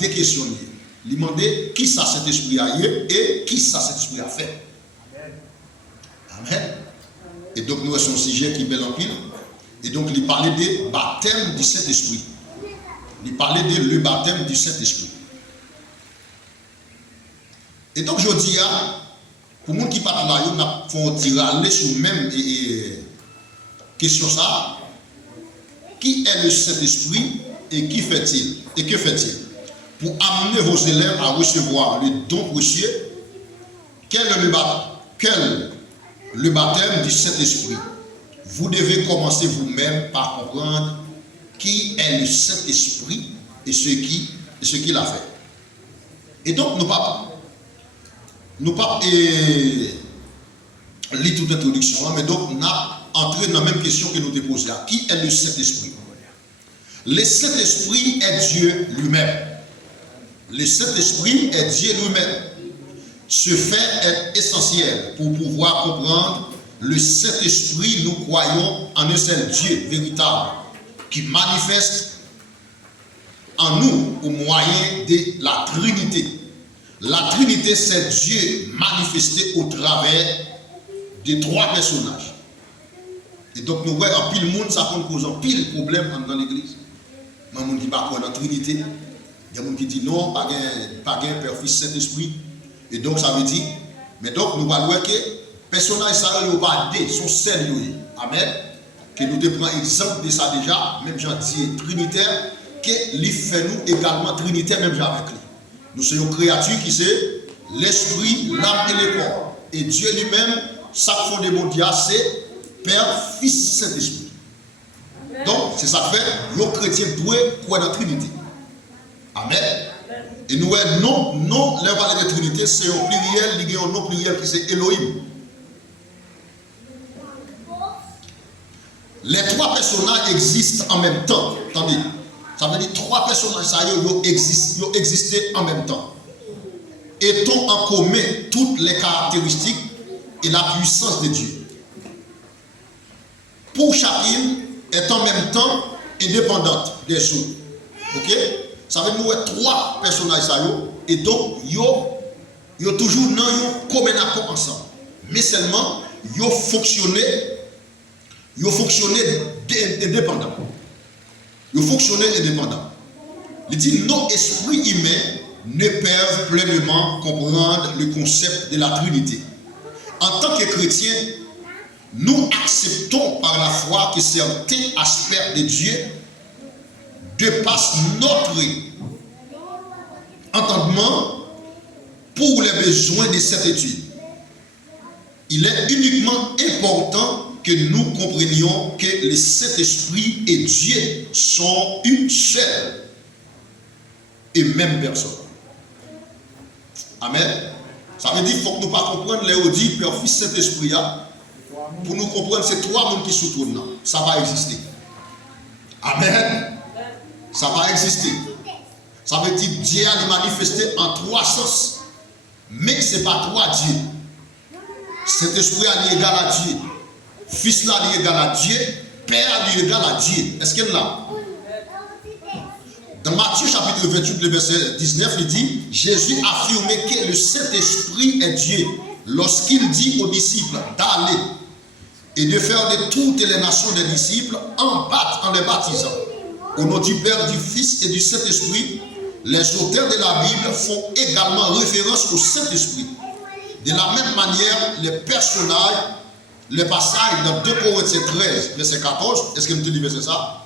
deux questions. Il demandait qui ça cet esprit a eu et qui ça cet esprit a fait. Amen. Et donc nous avons un sujet qui est bel en pile. Et donc il parlait des baptêmes du Saint-Esprit. Il parlait de le baptême du Saint-Esprit. Et donc je dis, pour les gens qui partent là, ils font tirer sur même question ça. Qui est le Saint-Esprit et qui fait-il? Et que fait-il? Pour amener vos élèves à recevoir le don précieux, quel est le baptême du Saint-Esprit? Vous devez commencer vous-même par comprendre qui est le Saint-Esprit et ce qu'il a fait. Et donc, nous ne pas lire toute l'introduction, mais donc, nous avons entré dans la même question que nous te posons là. Qui est le Saint-Esprit? Le Saint-Esprit est Dieu lui-même. Le Saint-Esprit est Dieu lui-même. Ce fait est essentiel pour pouvoir comprendre le Saint-Esprit. Nous croyons en un seul Dieu véritable qui manifeste en nous au moyen de la Trinité. La Trinité, c'est Dieu manifesté au travers de trois personnages. Et donc nous voyons en pile monde, ça cause un pile problème dans l'église. Il y a des gens qui ne croient pas dans la Trinité. Il y a des gens qui disent non, pas de Père, Fils, Saint-Esprit. Et donc ça veut dire, mais donc nous voyons que les personnages ne sont pas des, sont seuls. Amen. Que nous te prenons exemple de ça déjà, même Jean dit Trinitaire, que lui fait nous également Trinitaire, même avec lui. Nous sommes une créature qui c'est l'esprit, l'âme et le corps. Et Dieu lui-même, ça fond de mon Dieu, c'est Père, Fils, Saint-Esprit. Donc, c'est ça que fait, les chrétiens doivent croire dans la Trinité. Amen. Et nous, non, les valeurs de Trinité, c'est un pluriel, il y a un nom pluriel qui c'est Elohim. Les trois personnages existent en même temps. Attendez, ça veut dire trois personnages, ça existent en même temps. Et ont en commun toutes les caractéristiques et la puissance de Dieu. Pour chacune, est en même temps indépendante des autres. Ok? Ça veut dire que trois personnages, et donc, ils ont toujours dans un commun accord ensemble. Mais seulement, ils ont fonctionné indépendamment. Ils fonctionné indépendamment. Il dit, nos esprits humains ne peuvent pleinement comprendre le concept de la Trinité. En tant que chrétiens, nous acceptons par la foi que certains aspects de Dieu dépassent notre entendement pour les besoins de cette étude. Il est uniquement important que nous comprenions que le Saint-Esprit et Dieu sont une seule et même personne. Amen. Ça veut dire qu'il faut que nous ne pas comprendre les audits, Père, Fils, Saint-Esprit. Pour nous comprendre, c'est trois mondes qui se tournent. Ça va exister. Amen. Ça va exister. Ça veut dire que Dieu a manifesté en trois sens. Mais ce n'est pas trois dieux. Cet-Esprit est égal à Dieu. Fils là est égal à Dieu. Père est égal à Dieu. Est-ce qu'il est là? Dans Matthieu chapitre 28, le verset 19, il dit, Jésus affirmait que le Saint-Esprit est Dieu lorsqu'il dit aux disciples d'aller et de faire de toutes les nations des disciples en les baptisant. Au nom du Père, du Fils et du Saint-Esprit, les auteurs de la Bible font également référence au Saint-Esprit. De la même manière, les personnages, les passages dans 2 Corinthiens 13, verset 14, est-ce que vous te lisez ça?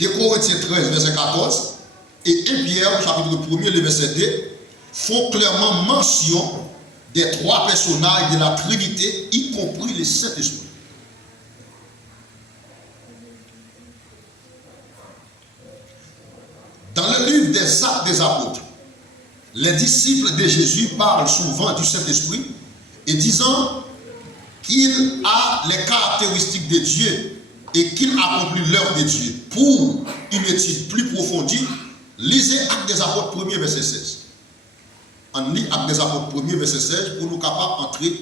2 Corinthiens 13, verset 14, et 1 Pierre, chapitre 1er, le verset 2, font clairement mention des trois personnages de la Trinité, y compris le Saint-Esprit. Dans le livre des Actes des Apôtres, les disciples de Jésus parlent souvent du Saint-Esprit et disant qu'il a les caractéristiques de Dieu et qu'il accomplit l'œuvre de Dieu. Pour une étude plus approfondie, lisez Actes des Apôtres 1er verset 16. On lit Actes des Apôtres 1er verset 16 pour nous capables d'entrer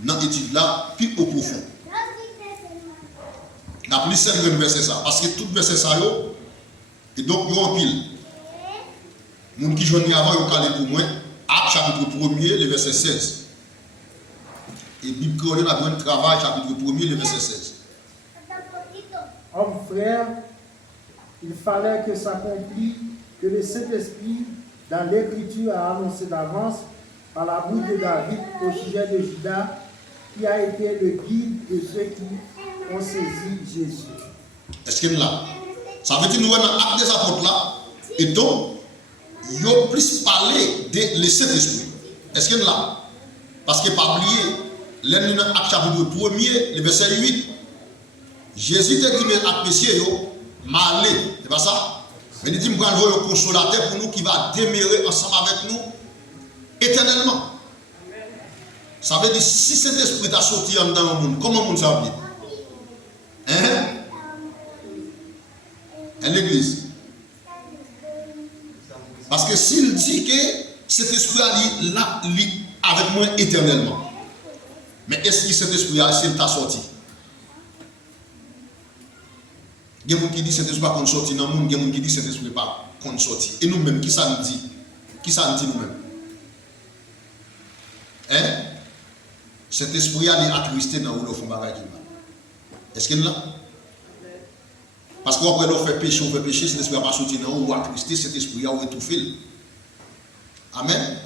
dans l'étude là plus au profond. On a plus 5 versets ça, parce que tout verset ça, et donc nous en pile. Moun qui joignent avant, ils ont calé pour moi. Acte chapitre 1er, le verset 16. Et Bible créole a besoin de travail, chapitre 1er, le verset 16. Homme frère, il fallait que s'accomplisse que le Saint-Esprit, dans l'Écriture, a annoncé d'avance par la bouche de David au sujet de Judas, qui a été le guide de ceux qui ont saisi Jésus. Est-ce qu'il est là? Ça veut dire que nous, dans l'acte des apôtres là, et donc, ils ont plus parlé de le Saint-Esprit. Est-ce qu'il est là? Parce que, pas oublier, l'un dans l'acte chapitre 1er, le verset 8, Jésus t'a dit à messieurs, m'allez, c'est pas ça? Mais il dit, je vais envoyer un consolateur pour nous qui va demeurer ensemble avec nous éternellement. Ça veut dire, si cet esprit t'a sorti dans le monde, comment le monde s'appelle? Hein? Et l'église. Parce que s'il dit que cet esprit est là avec moi éternellement. Mais est-ce que cet esprit s'il t'a sorti? Il y a des gens qui disent que cet esprit n'est pas sorti dans le monde, il y a des gens qui disent que cet esprit n'est pas sorti. Et nous-mêmes, qui ça nous dit? Qui ça nous dit nous-mêmes? Hein? Cet esprit est attristé dans le fond de la Est-ce qu'il est là? Parce qu'après, on fait péché, cet esprit n'a pas sorti dans le ou attristé, cet esprit a étouffé. Amen?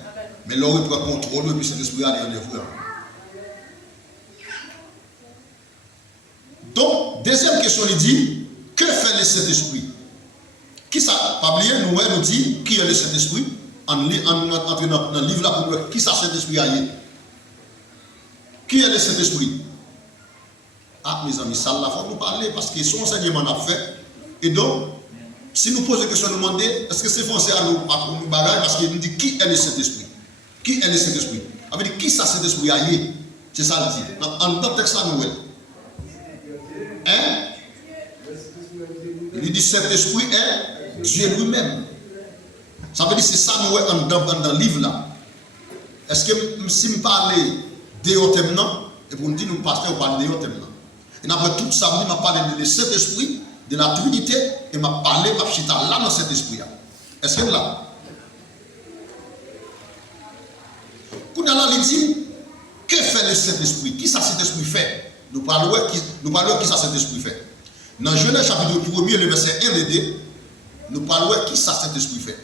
Mais l'on prend contrôle, et puis cet esprit a en œuvre. Donc, deuxième question, il dit, que fait le Saint-Esprit? Qui ça? Pas oublier, nous dit, qui est le Saint-Esprit? En entrant dans le livre là, pour qui ça Saint-Esprit a eu? Qui est le Saint-Esprit? Ah, mes amis, ça là, il faut nous parler parce que son enseignement a fait. Et donc, si nous posons la question, nous demandons, est-ce que c'est français à nous bagaille? Parce qu'il nous dit, qui est le Saint-Esprit? Qui est le Saint-Esprit? Ça veut dire, qui ça Saint-Esprit a eu? C'est ça le dit. En tant que texte là, nous hein? Il dit Saint-Esprit est Dieu lui-même. Ça veut dire c'est ça nous dans le livre là. Est-ce que si je parle de thème non, et pour nous dire nous pasteur on parle de thème non. Et après tout ça, je parle de Saint-Esprit, de la Trinité, et je parle de là dans cet esprit là. Est-ce que là? Quand on dit que fait le Saint-Esprit? Qui ça Saint-Esprit fait? Nous parlons qui ça Saint-Esprit fait. Dans Genèse chapitre 1er, le verset 1 et 2, nous parlons qui ça Saint-Esprit fait.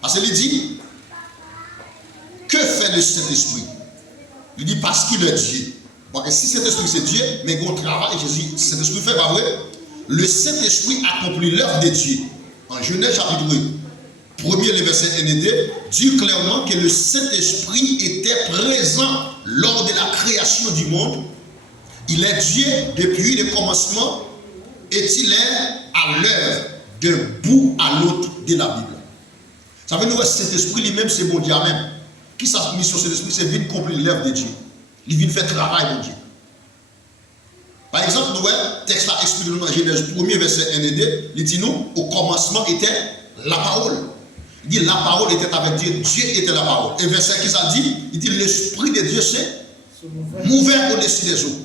Parce qu'il dit, que fait le Saint-Esprit? Il dit parce qu'il est Dieu. Parce que si Saint-Esprit c'est Dieu, mais qu'on travaille, Jésus, Saint-Esprit fait pas vrai. Le Saint-Esprit accomplit l'œuvre de Dieu. En Genèse chapitre 1er, le verset 1 et 2, dit clairement que le Saint-Esprit était présent lors de la création du monde. Il est Dieu depuis le commencement et il est à l'œuvre d'un bout à l'autre de la Bible. Ça veut dire que cet esprit lui-même, c'est bon Dieu même. Qui sa mission cet esprit, c'est venir accomplir l'œuvre de Dieu. Il vient faire travail de Dieu. Par exemple, nous voyons, le texte là explique dans Genèse 1er, verset 1 et 2, il dit nous, au commencement était la parole. Il dit la parole était avec Dieu, Dieu était la parole. Et verset qui ça dit, il dit l'esprit de Dieu c'est mouvait au-dessus des eaux.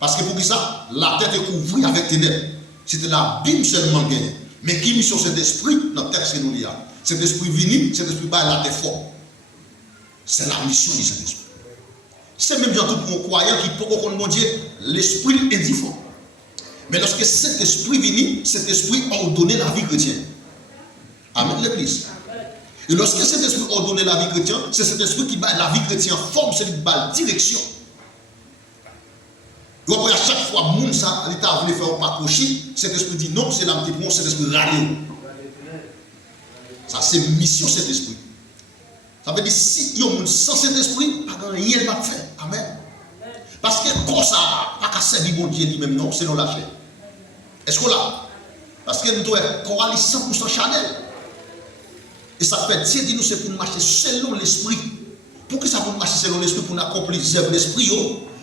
Parce que pour qui ça, la tête est couverte avec ténèbres. C'était la Bible seulement gagnée. Mais qui mission cet esprit dans le texte que nous lisons? Cet esprit venu, cet esprit bat la tête fort. C'est la mission de cet esprit. C'est même dans tout mon croyant qui peut comprendre mon Dieu, l'esprit est différent. Mais lorsque cet esprit venu, cet esprit ordonne la vie chrétienne. Amen l'église. Et lorsque cet esprit ordonne la vie chrétienne, c'est cet esprit qui bat la vie chrétienne forme, c'est qui bat la direction. Et après, à chaque fois, l'État voulait faire un pas cocher, cet esprit dit non, c'est l'âme qui prend, cet esprit râle. Ça, c'est mission cet esprit. Ça veut dire si il y a un monde sans cet esprit, pas rien ne va faire. Amen. Parce que comme ça, pas qu'à servir bon Dieu lui-même, non, c'est non la chair. Est-ce qu'on l'a? Parce que nous devons être 100% charnel. Et ça fait Dieu dit nous, c'est pour nous marcher selon l'esprit. Pour que ça pour marcher selon l'esprit, pour nous accomplir les œuvres de l'esprit,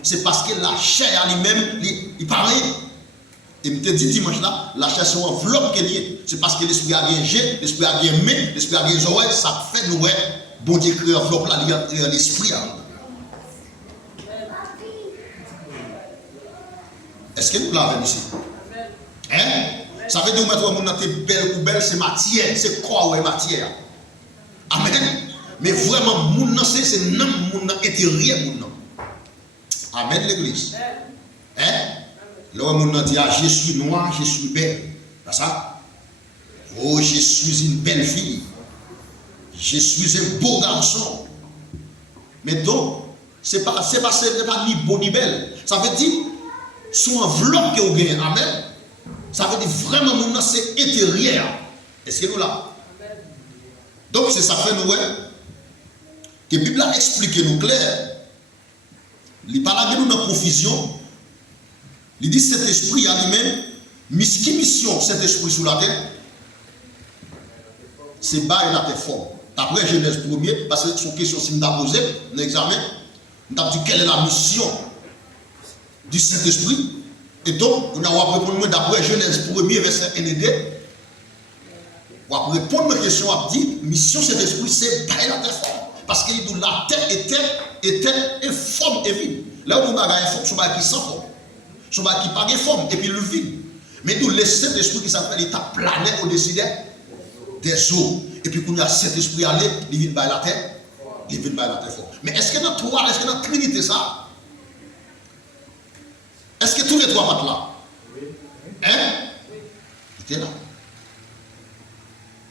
c'est parce que la chair lui-même, il parle. Et je te dis dimanche là, la chair c'est une enveloppe qui est liée. C'est parce que l'esprit a bien jet, l'esprit a bien main, l'esprit a bien oreilles, ça fait nous, bon Dieu crée enveloppe là, il y a l'esprit. Est-ce que nous l'avons ici? Hein? Ça veut dire que mettre dans tes belles poubelles, c'est matière, c'est quoi ouais matière? Amen. Mais vraiment, moun nan c'est nan moun nan intérieur moun nan. Amen l'église. Hein? Là moun nan dit ah, je suis noir, je suis belle. Pas ça? Oh, je suis une belle fille. Je suis un beau garçon. Mais donc, c'est pas ni beau ni belle. Ça veut dire son enveloppe que vous gagnez. Amen. Ça veut dire vraiment moun nan c'est intérieur. Est-ce que nous là? Donc c'est ça fait nous que la Bible a expliqué nous clair. Il parle de nous dans confusion. Il dit cet esprit à lui-même, qui mission cet esprit sur la terre? C'est bas et la terre forme. D'après Genèse 1er, parce que c'est une question si nous avons posé dans l'examen, nous avons dit quelle est la mission du Saint-Esprit. Et donc, nous avons répondu d'après Genèse 1er, verset 1 et 2. Pour répondre à ma question, on dit mission cet esprit, c'est bas et la terre forme. Parce que la terre était informe et vide. Là où on a informe, c'est pas qui sans forme. C'est pas qui pas de forme et puis le vide. Mais nous laissons cet esprit qui s'appelle l'état plané au-dessus des eaux. Et puis quand il y a cet esprit aller, il vient par la terre, il vient par la terre forme. Mais est-ce que dans trois, est-ce que dans la Trinité ça? Est-ce que tous les trois pattes là? Hein? Il était là.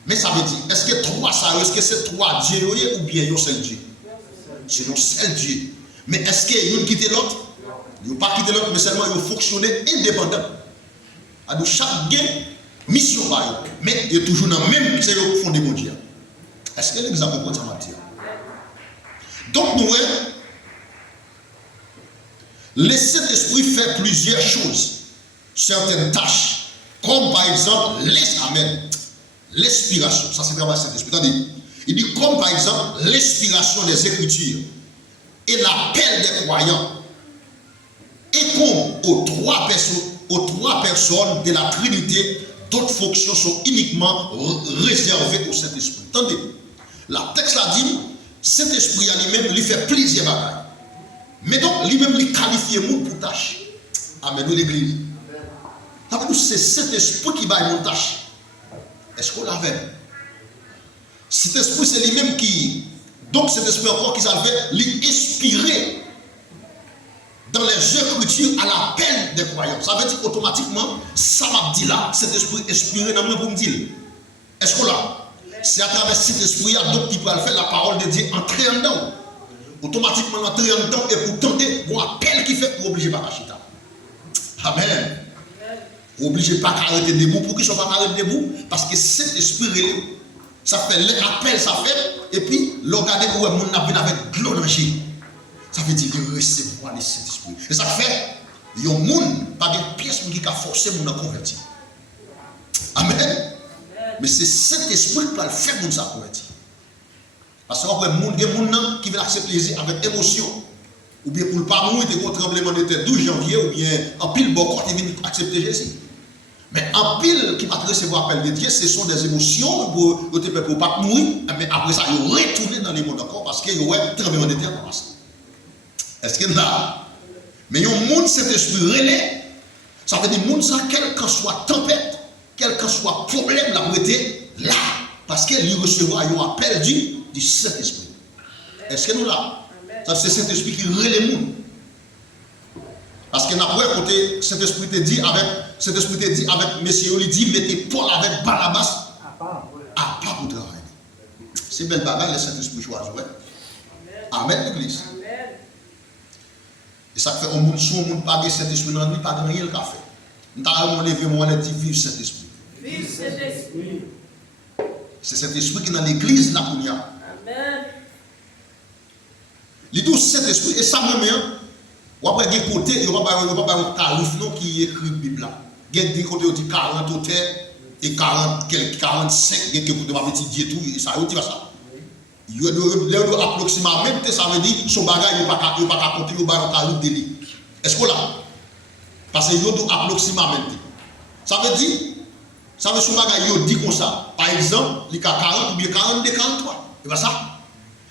Mais ça veut dire, est-ce que trois ça, est-ce que c'est trois dieux ou bien un seul Dieu? C'est un seul Dieu. Mais est-ce qu'il y a quitté l'autre? Il n'a pas quitté l'autre, mais seulement il fonctionné indépendant. Alors chaque gain, mission par eux. Mais il est toujours dans le même, c'est au fond des bon Dieu. Est-ce que l'exemple comprend ça m'a dit? Donc nous, le Saint-Esprit fait plusieurs choses, certaines tâches, comme par exemple l'inspiration. Ça c'est vraiment le Saint-Esprit. Attendez, il dit comme par exemple l'inspiration des Écritures et l'appel des croyants. Et comme aux trois personnes de la Trinité, d'autres fonctions sont uniquement réservées au Saint-Esprit. Attendez, la texte l'a dit, Saint-Esprit à lui-même lui fait plusieurs bagages. Mais donc, lui-même lui qualifie le monde pour tâche. Amen, nous l'église. C'est Saint-Esprit qui va une tâche. Est-ce qu'on l'avait? Cet esprit, c'est lui-même qui. Donc, cet esprit encore qui s'avait l'inspirer dans les Écritures à l'appel des croyants. Ça veut dire automatiquement, ça m'a dit là, cet esprit inspiré dans moi pour me dire. Est-ce qu'on l'a? C'est à travers cet esprit donc qui peut faire la parole de Dieu entrer en dedans. Automatiquement entrer en dedans et pour tenter mon appel qui fait pour obliger pas à chita. Amen. Obligé pas arrêter debout pour qu'ils ne soient pas arrêtés debout parce que cet esprit ça fait l'appel ça fait et puis le regarder où est mon appel avec glorieuse. Ça veut dire recevoir le Saint-Esprit. Et ça fait il y a un monde pas de pièce qui a forcé mon à convertir. Amen. Mais c'est cet esprit qui va faire mon ça convertir. Parce que il y a des gens qui veulent accepter avec émotion. Ou bien pour ne pas mourir de tremblement de terre 12 janvier ou bien en pile bon quand ils viennent accepter Jésus. Mais en pile qui va recevoir l'appel de Dieu, ce sont des émotions pour ne pas mourir, mais après ça, ils retournent dans les mondes encore parce qu'il y a un tremblement de terre. Est-ce qu'il y a là? Mais il y a un monde, cet esprit relais, ça veut dire monde ça, quelle que soit tempête, quel que soit problème, la vérité, là, parce qu'il recevra un appel du Saint-Esprit. Est-ce que nous là? C'est cet esprit qui relais le monde. Parce que après, côté, cet esprit te dit avec messieurs, il dit mettez Paul avec Barnabas à part pour travailler. C'est belle bagarre, le Saint-Esprit choisit. Amen, l'église. Et ça fait au monde, si on ne pas de cet esprit, non, pas de rien le café. Nous avons levé mon dit vive cet esprit. Vive cet esprit. C'est cet esprit qui est dans l'église là pour y a. Amen. Il dit cet esprit, et ça même, ou après des côtés, il n'y a pas un tarif qui écrit la Bible. Il y a des côtés qui disent 40 auteurs et 45, il y a des côtés qui disent Dieu tout, et ça veut dire ça. Il y a approximativement, même ça veut dire son bagage, il n'y a pas qu'à compter, il y a un tarif de lui. Est-ce que là? Parce qu'il y a approximativement. Ça veut dire, son bagage, il dit comme ça. Par exemple, il y a 40 ou bien 42, 43. Et bien ça.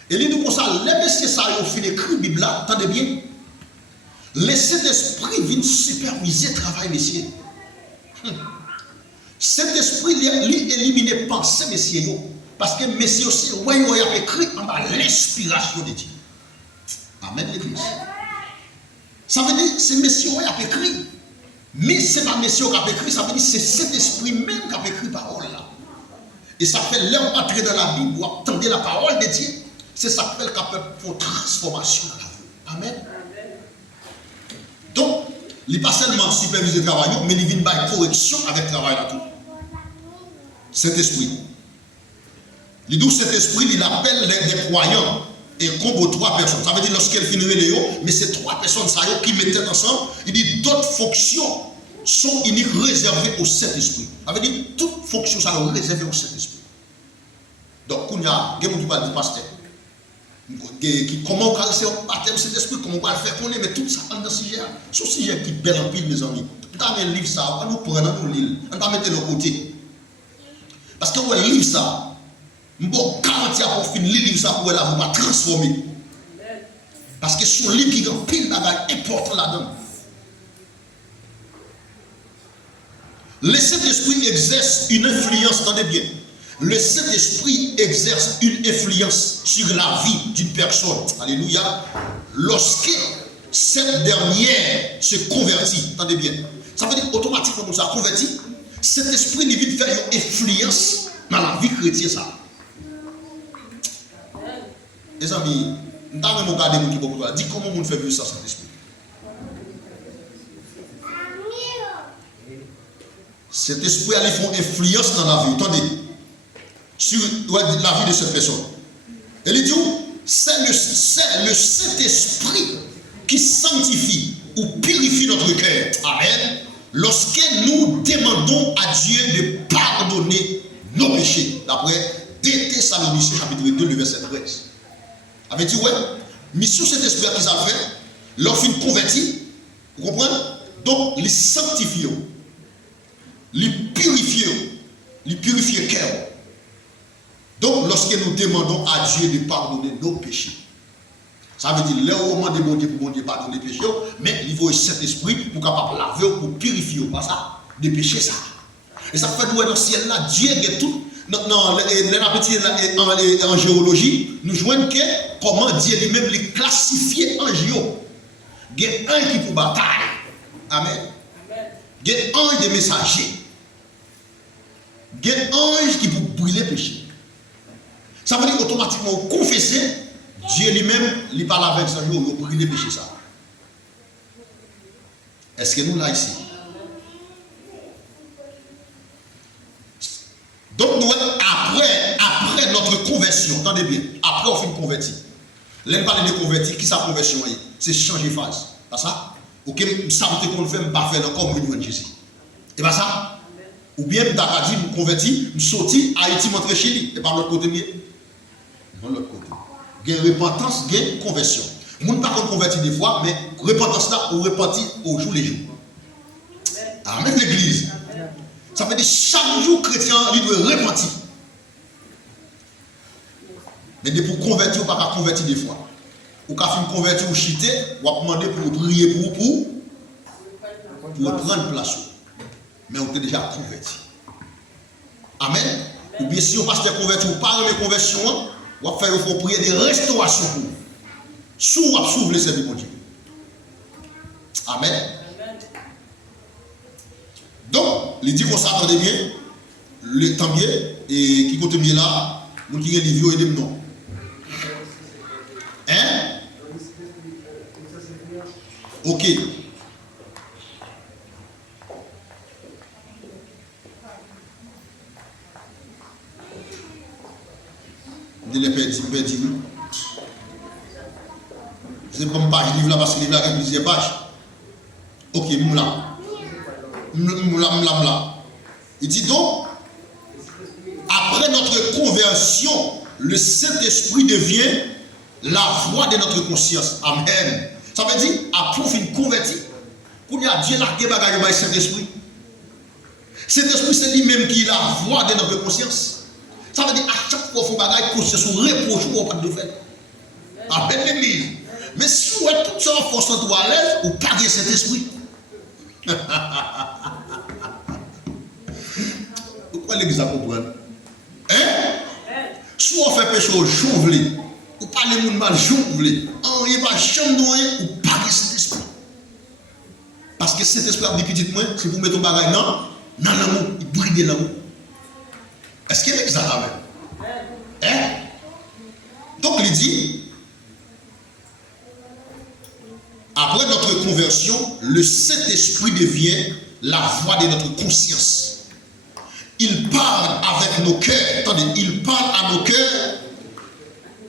Et il dit comme ça, les messieurs, ça, ils ont fait écrire la Bible là, attendez bien. Laissez l'esprit venir superviser le travail, messieurs. Cet esprit, lui éliminer pensée, messieurs. Parce que Messie aussi, ouais, il a écrit en bas l'inspiration de Dieu. Amen, l'église. Ça veut dire, c'est Messie qui a écrit. Mais ce n'est pas Messie qui a écrit, ça veut dire c'est cet esprit même qui a écrit la parole là. Et ça fait l'homme entrer dans la Bible ou attendre la parole de Dieu. C'est ça qui fait pour transformation dans la vie. Amen. Donc, il n'est pas seulement superviser le travail, mais il vient par correction avec le travail là tout. Cet esprit. Il dit cet esprit, il appelle les croyants et combo 3 personnes. Ça veut dire lorsqu'elle finit Léo, mais c'est 3 personnes ça, qui mettent ensemble, il dit d'autres fonctions sont uniques réservées au Saint-Esprit. Ça veut dire toutes fonctions sont réservées au Saint-Esprit. Donc, il y a des gens qui parlent du pasteur. Comment on va faire un baptême Saint-Esprit, comment on va le faire connaître, mais tout ça dans le sujet. C'est un sujet qui est bel en pile, mes amis. On va mettre le livre ça, on va nous prendre dans l'île, on va mettre le côté. Parce que le livre ça, bon, garantie pour finir le livre ça pour la vous transformer. Parce que c'est un livre qui a un pile bagage important là-dedans. Le Saint-Esprit exerce une influence, attendez bien. Le Saint-Esprit exerce une influence sur la vie d'une personne. Alléluia. Lorsque cette dernière se convertit, attendez bien. Ça veut dire automatiquement qu'on s'est converti. Cet esprit lui vient faire une influence dans la vie chrétienne. Ça. Les amis, nous avons regardé mon qui beaucoup dit comment on fait vivre ça, cet esprit. Cet esprit a une influence dans la vie. Attendez. Sur la vie de cette personne. Et il dit, c'est le Saint-Esprit qui sanctifie ou purifie notre cœur. Amen. Lorsque nous demandons à Dieu de pardonner nos péchés. D'après 2 Thessaloniciens chapitre 2, le verset 13. Avait dit, ouais, mission cet esprit qui ça fait, lorsqu'il convertit, vous comprenez? Donc, il sanctifie, il purifie le cœur. Donc, lorsque nous demandons à Dieu de pardonner nos péchés, ça veut dire, là où on demande pour mon Dieu pardonner les péchés, mais il faut cet esprit pour capable laver, pour purifier, pas ça, des péchés ça. Et ça fait dans le ciel là, Dieu est tout. En géologie, nous jouons que comment Dieu lui-même les classifier en géo. Il y a un qui pour bataille. Amen. Il y a un des messagers. Il y a un qui pour brûler le péché. Ça veut dire automatiquement confesser, Dieu lui-même, il parle avec ça, il brûle le péché ça. Est-ce que nous là ici? Donc nous, après notre conversion, entendez bien, après on fait une convertie. L'un parle de convertir, qui sa conversion est? C'est changer phase. Pas ça? Ok, ça veut dire qu'on ne fait pas faire encore comme Jésus. Et pas ça? Ou bien, nous dit, nous convertis, nous sortis, Haïti, montrer Chili. Et par l'autre côté, de l'autre côté. Il y a repentance, il y a conversion. Nous ne pouvons pas convertir des fois, mais repentance là, on repentit au jour les jours. Amen, l'église. Ça veut dire chaque jour chrétien, il doit repentir. Mais pour convertir, on ne peut pas convertir des fois. Ou quand on convertir ou chiter, on va demander pour prier pour prendre place. Mais on est déjà converti. Amen. Ou bien si on passe des convertis ou pas dans les conversions, on va faire une prière de restauration pour vous. S'ouvre le service de Dieu. Amen. Donc, il dit qu'on s'attendait bien, le temps bien, et qui compte bien là, nous qui avons les vieux et des noms. Hein? Ok. Je l'ai perdu. Je ne sais pas une page livre là parce que le livre là a plusieurs pages. Ok, moula. Il dit donc, après notre conversion, le Saint-Esprit devient la voix de notre conscience. Amen. Ça veut dire, après une convertie, qu'on y a Dieu largué bagaille par Saint-Esprit. Saint-Esprit, c'est lui-même qui est la voix de notre conscience. Ça veut dire, à chaque fois qu'on bagaille, conscience, on reproche ou on pas de fait. Amen, l'église. Mais si vous êtes tout ça en force en toi à l'aise, vous pariez Saint-Esprit. Pourquoi l'église a compris? Hein? soit on fait péché au jonglé, ou parler moun mal jonglé, on n'est pas chambre ou pas de cet esprit. Parce que cet esprit a dit petit moins, si vous mettez un bagage non, l'amour, il brille l'amour. Est-ce qu'il est exact? Hein? Donc il dit, après notre conversion, le Saint-Esprit devient la voix de notre conscience. Il parle avec nos cœurs. Attendez, il parle à nos cœurs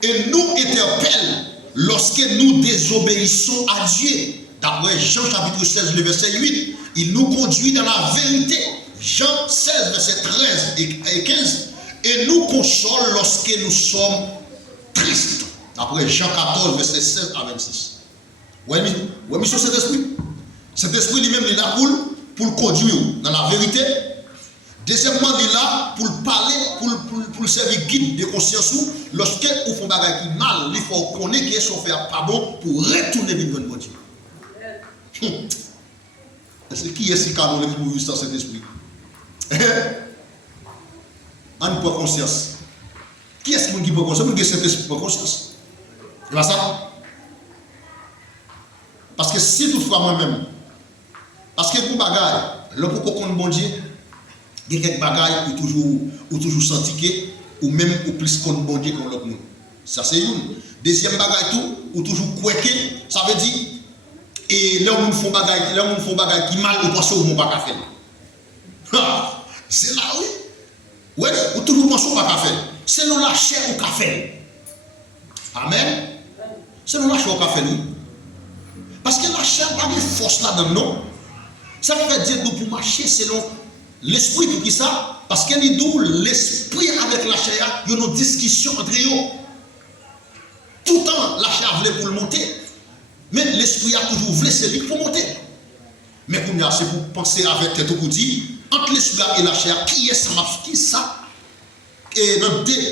et nous interpelle lorsque nous désobéissons à Dieu. D'après Jean chapitre 16, le verset 8, il nous conduit dans la vérité. Jean 16, verset 13 et 15, et nous console lorsque nous sommes tristes. D'après Jean 14, verset 16 à 26. Oui, mais sur cet esprit. Cet esprit lui-même, il est là pour le conduire dans la vérité. Deuxièmement, il est là pour parler, pour servir guide de conscience. Lorsque vous faites un bagage qui mal, il faut connaître que son fait pas bon pour retourner vers le bon Dieu. C'est qui est-ce qui a donné pour vous cet esprit? On prend conscience. Qui est-ce qui prend conscience? Qui cet esprit prend conscience? C'est pas ça? Parce que si toutefois moi-même, parce que pour bagaille, là pour qu'on bon Dieu, il y a quelques bagailles ou toujours senti que, ou même ou plus qu'on bon Dieu qu'on l'autre monde. Ça c'est une. Deuxième bagaille tout, ou toujours quoique, ça veut dire, et là où nous font bagaille qui mal, ou pensez au monde pas faire. C'est là oui. Oui, ou toujours pensez au pas faire. C'est nous la chair au café. Amen. C'est nous la chair au café, oui. Parce que la chair n'a pas de force là-dedans, non. Ça veut dire que pour marcher selon l'esprit, pour qui ça? Parce que l'esprit avec la chair, il y a une discussion entre eux. Tout le temps, la chair voulait pour le monter. Mais l'esprit a toujours voulu c'est lui pour monter. Mais comme c'est pour penser avec tête pour dire, entre l'esprit et la chair, qui est ça? Qui est ça? Et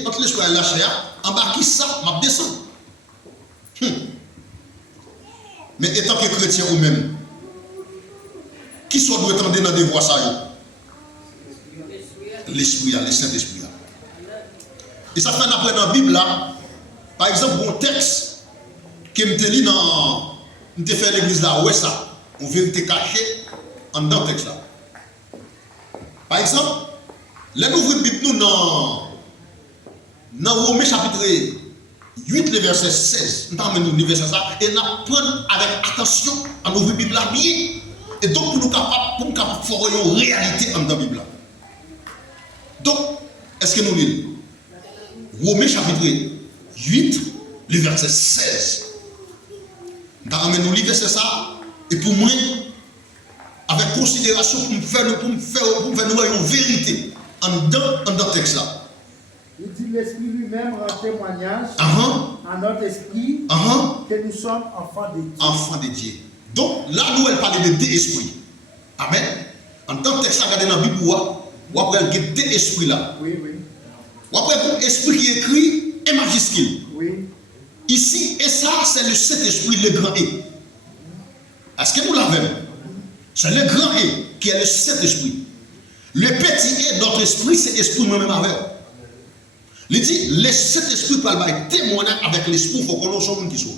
entre l'esprit et la chair, en bas, qui ça? M'a descend. Mais étant que chrétien ou même, qui soit doit entendre dans des voix ça? L'esprit, le Saint-Esprit. Et ça fait après dans la Bible là, par exemple, un texte qui me dit dans l'église là, ouais ça, on vérité cachée en dans le texte là. Par exemple, les nouveaux Bible nous dans Romains chapitre 8, le verset 16, nous avons le verset ça, et nous apprenons avec attention à nous Bible là bien. Et donc, pour nous capables de faire une réalité dans la Bible. Donc, est-ce que nous lisons Romains chapitre 8, le verset 16. Nous avons lu verset ça, et pour moi, avec considération, pour me faire une vérité dans le texte là. Il dit l'Esprit lui-même rend témoignage à notre esprit que nous sommes enfants de Dieu. Enfants de Dieu. Donc là, nous, elle parle de deux esprits. Amen. En tant que texte, regardez dans la Bible, vous avez deux esprits là. Oui, oui. Vous avez un esprit qui est écrit et majuscule. Oui. Ici, et ça, c'est le Saint-Esprit, le grand E. Est-ce que vous l'avez? C'est le grand E qui est le Saint-Esprit. Le petit E, notre esprit, c'est l'esprit moi-même avec. Il dit, le Saint-Esprit parle témoigner avec l'esprit, il faut qu'on ait un monde qui sauve.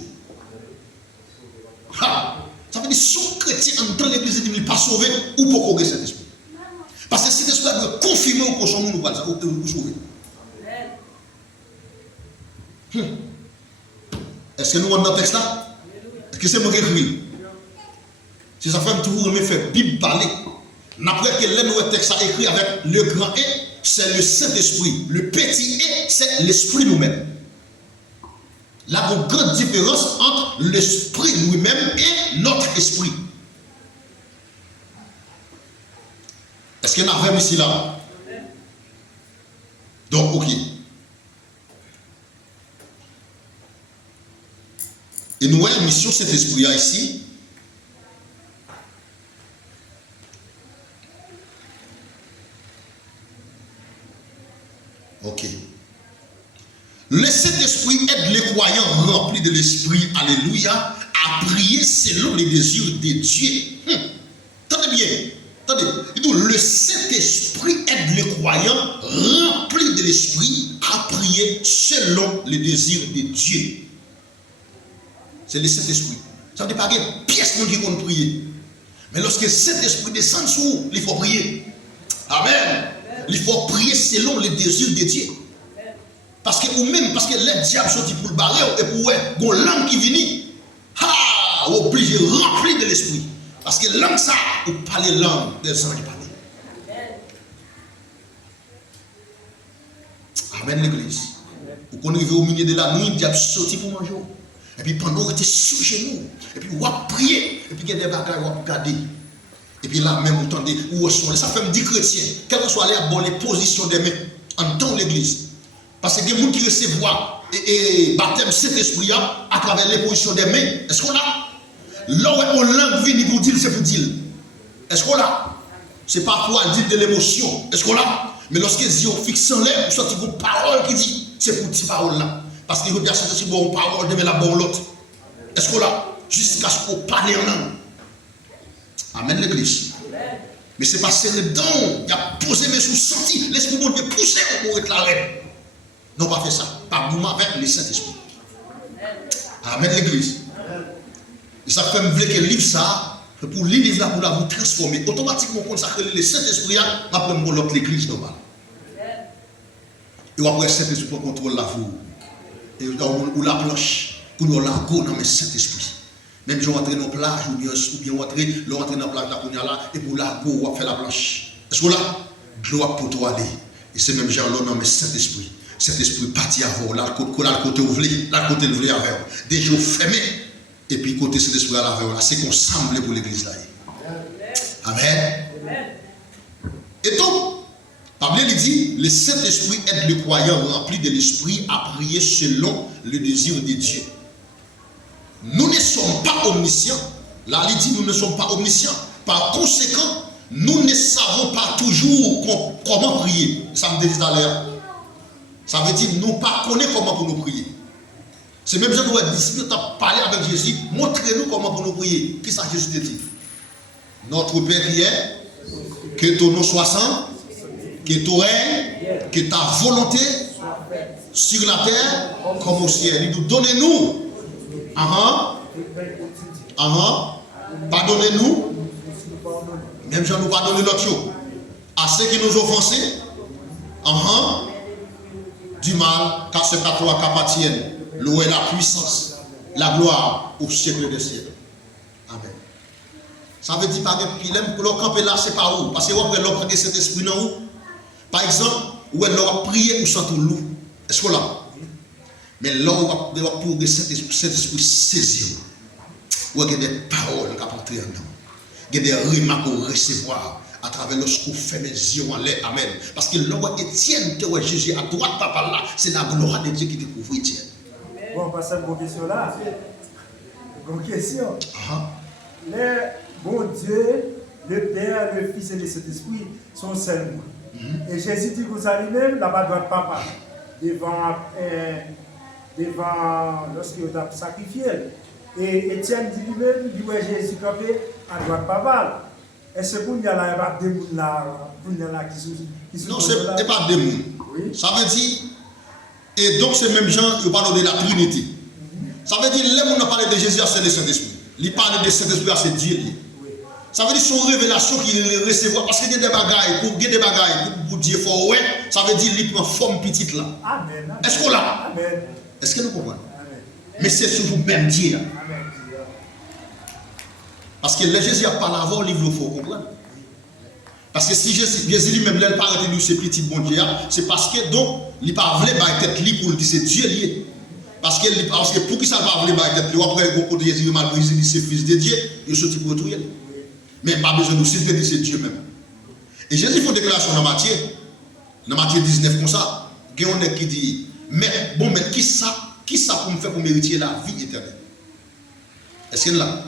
Ça veut dire, si un chrétien en dans l'église, il n'est pas sauvé, ou pour qu'on ait cet esprit. Parce que cet esprit doit confirmer qu'on soit monde ou sauver. Est-ce que nous avons dans le texte là? Est-ce que c'est moi qui écris? Si ça fait toujours me faire Bible parler. Après que le texte a écrit avec le grand E, c'est le Saint-Esprit. Le petit E, c'est l'esprit nous-mêmes. Là, il y a une grande différence entre l'esprit lui-même et notre esprit. Est-ce qu'il y en a vraiment ici là? Donc, ok. Et nous avons une mission, cet esprit-là ici. Ok. Le Saint-Esprit aide les croyants remplis de l'Esprit, alléluia, à prier selon les désirs de Dieu. Attendez bien. Attendez. Le Saint-Esprit aide les croyants croyant rempli de l'esprit à prier selon le désir de Dieu. C'est le Saint-Esprit. Ça ne veut pas qu'il y ait pièce qui vont prier. Mais lorsque le Saint-Esprit descend sur vous, il faut prier. Amen. Il faut prier selon le désir de Dieu. Parce que, ou même, parce que les diables sont pour le barrer, et pour une langue qui vient, obligé, rempli de l'esprit. Parce que langue ça, ou parler langue des anges qui parlent. Amen l'église. Vous connaissez au milieu de la nuit, le diable sorti pour manger. Et puis pendant que vous êtes sous genoux, et puis vous priez, et puis il y a des bagages vous regardez. Et puis là même vous entendez, vous recevez. Ça fait me dire chrétien, quel que soit les positions des mains, en dans l'église. Parce que il y a des gens qui recevoir et baptême Saint-Esprit à travers les positions des mains. Est-ce qu'on a? Là où on langue vient pour dire, c'est pour dire. Est-ce qu'on a? C'est pas pour dire de l'émotion. Est-ce qu'on a? Mais lorsque Dieu fixe en l'air, vous sortez vos paroles qui dit, c'est pour ces paroles-là. Parce qu'il y a des personnes qui disent, bon, parole, demain la bonne l'autre. Est-ce qu'on a? Jusqu'à ce qu'on parle en langue. Amen l'église. Mais c'est parce que le don, il a posé mes sous-sentis, l'esprit de Dieu pousser pour être la reine. Non, pas faire ça. Pas boum avec le Saint-Esprit. Amen l'église. Et ça fait me dire que le livre ça, pour lire livre là, pour la vous transformer, automatiquement, quand ça crée le Saint-Esprit, va prendre l'autre l'église normale. Et après, le Saint-Esprit pour contrôler la vous. Et ou la planche, pour nous la go dans le Saint-Esprit. Même si on rentre dans la plage, ou bien on rentre dans la plage, là, et pour la go, on fait la planche. Est-ce que là, gloire pour toi aller. Et c'est même genre là dans le Saint-Esprit. Cet-esprit parti avant, là, côté ouvert, là, côté ouvert avec. Des jours fermés. Et puis côté cet esprit là, c'est qu'on semble pour l'église là. Amen. Et donc, la Bible dit, le Saint-Esprit aide le croyant rempli de l'esprit à prier selon le désir de Dieu. Nous ne sommes pas omniscients. Là, il dit, nous ne sommes pas omniscients. Par conséquent, nous ne savons pas toujours comment prier. Ça me dit tout à l'heure. Ça veut dire, nous ne connaissons pas comment pour nous prier. C'est même si nous avons disciple, parlé avec Jésus, montrez-nous comment pour nous prier. Qu'est-ce que Jésus te dit? Notre Père qui est, que ton nom soit saint, que ton règne, que ta volonté sur la terre comme au ciel. Il nous donnez-nous. Pardonnez-nous. Même si nous pardonnons l'autre chose. À ceux qui nous offensent. Du mal, car c'est à toi qu'appartiennent l'eau et la puissance, la gloire au siècle des siècles. Amen. Ça veut dire par exemple, pour le camper là, c'est pas où. Parce que vous avez l'opération de cet esprit dans où. Par exemple, où elle a prié pour sentir loup. Est-ce que là? Mais là, où vous avez pour cet esprit saisir. Où il y a des paroles qui vont entrer en nous. Il y a des remarques à recevoir. À travers lorsqu'on fait mes yeux en l'air. Amen. Parce que là, Étienne, Jésus à droite, papa là, c'est la gloire de Dieu qui découvre Étienne. Bon, on passe à une question là. Une question. Le bon Dieu, le Père, le Fils et le Saint-Esprit sont seuls. Et Jésus dit que ça lui-même, là-bas, droite, papa, devant lorsqu'il a sacrifié. Et Étienne dit lui-même, il voit Jésus campé à droite, papa. Est-ce qu'il y a là des gens là qui sont... Non, ce n'est pas des gens. Oui. Ça veut dire... Et donc, ces mêmes gens, ils parlent de la Trinité. Ça veut dire, les gens parlent de Jésus, c'est le Saint-Esprit. Ils parlent de Saint-Esprit, c'est Dieu. Ça veut dire, son révélation qu'il recevoir. Parce qu'il y a des bagailles, pour Dieu, ouais, ça veut dire, il prend forme petite là. Amen. Est-ce qu'on l'a? Amen. Est-ce que nous comprenons? Mais c'est sur vous-même Dieu. Amen. Parce que le Jésus n'a pas l'avant, il faut comprendre. Parce que si Jésus lui-même n'a pas arrêté de ces petits bon Dieu, c'est parce que donc, il n'a pas voulu battre tête pour dire c'est Dieu lié. Parce que pour qui ça n'a pas voulu battre tête, après beaucoup de Jésus mal brisé, dit c'est fils de Dieu, il est sorti pour retrouver. Mais pas besoin de citer de c'est Dieu même. Et Jésus fait une déclaration dans Matthieu 19 comme ça. Il y a un qui dit, mais qui ça pour me faire pour mériter la vie éternelle? Est-ce qu'il y a là?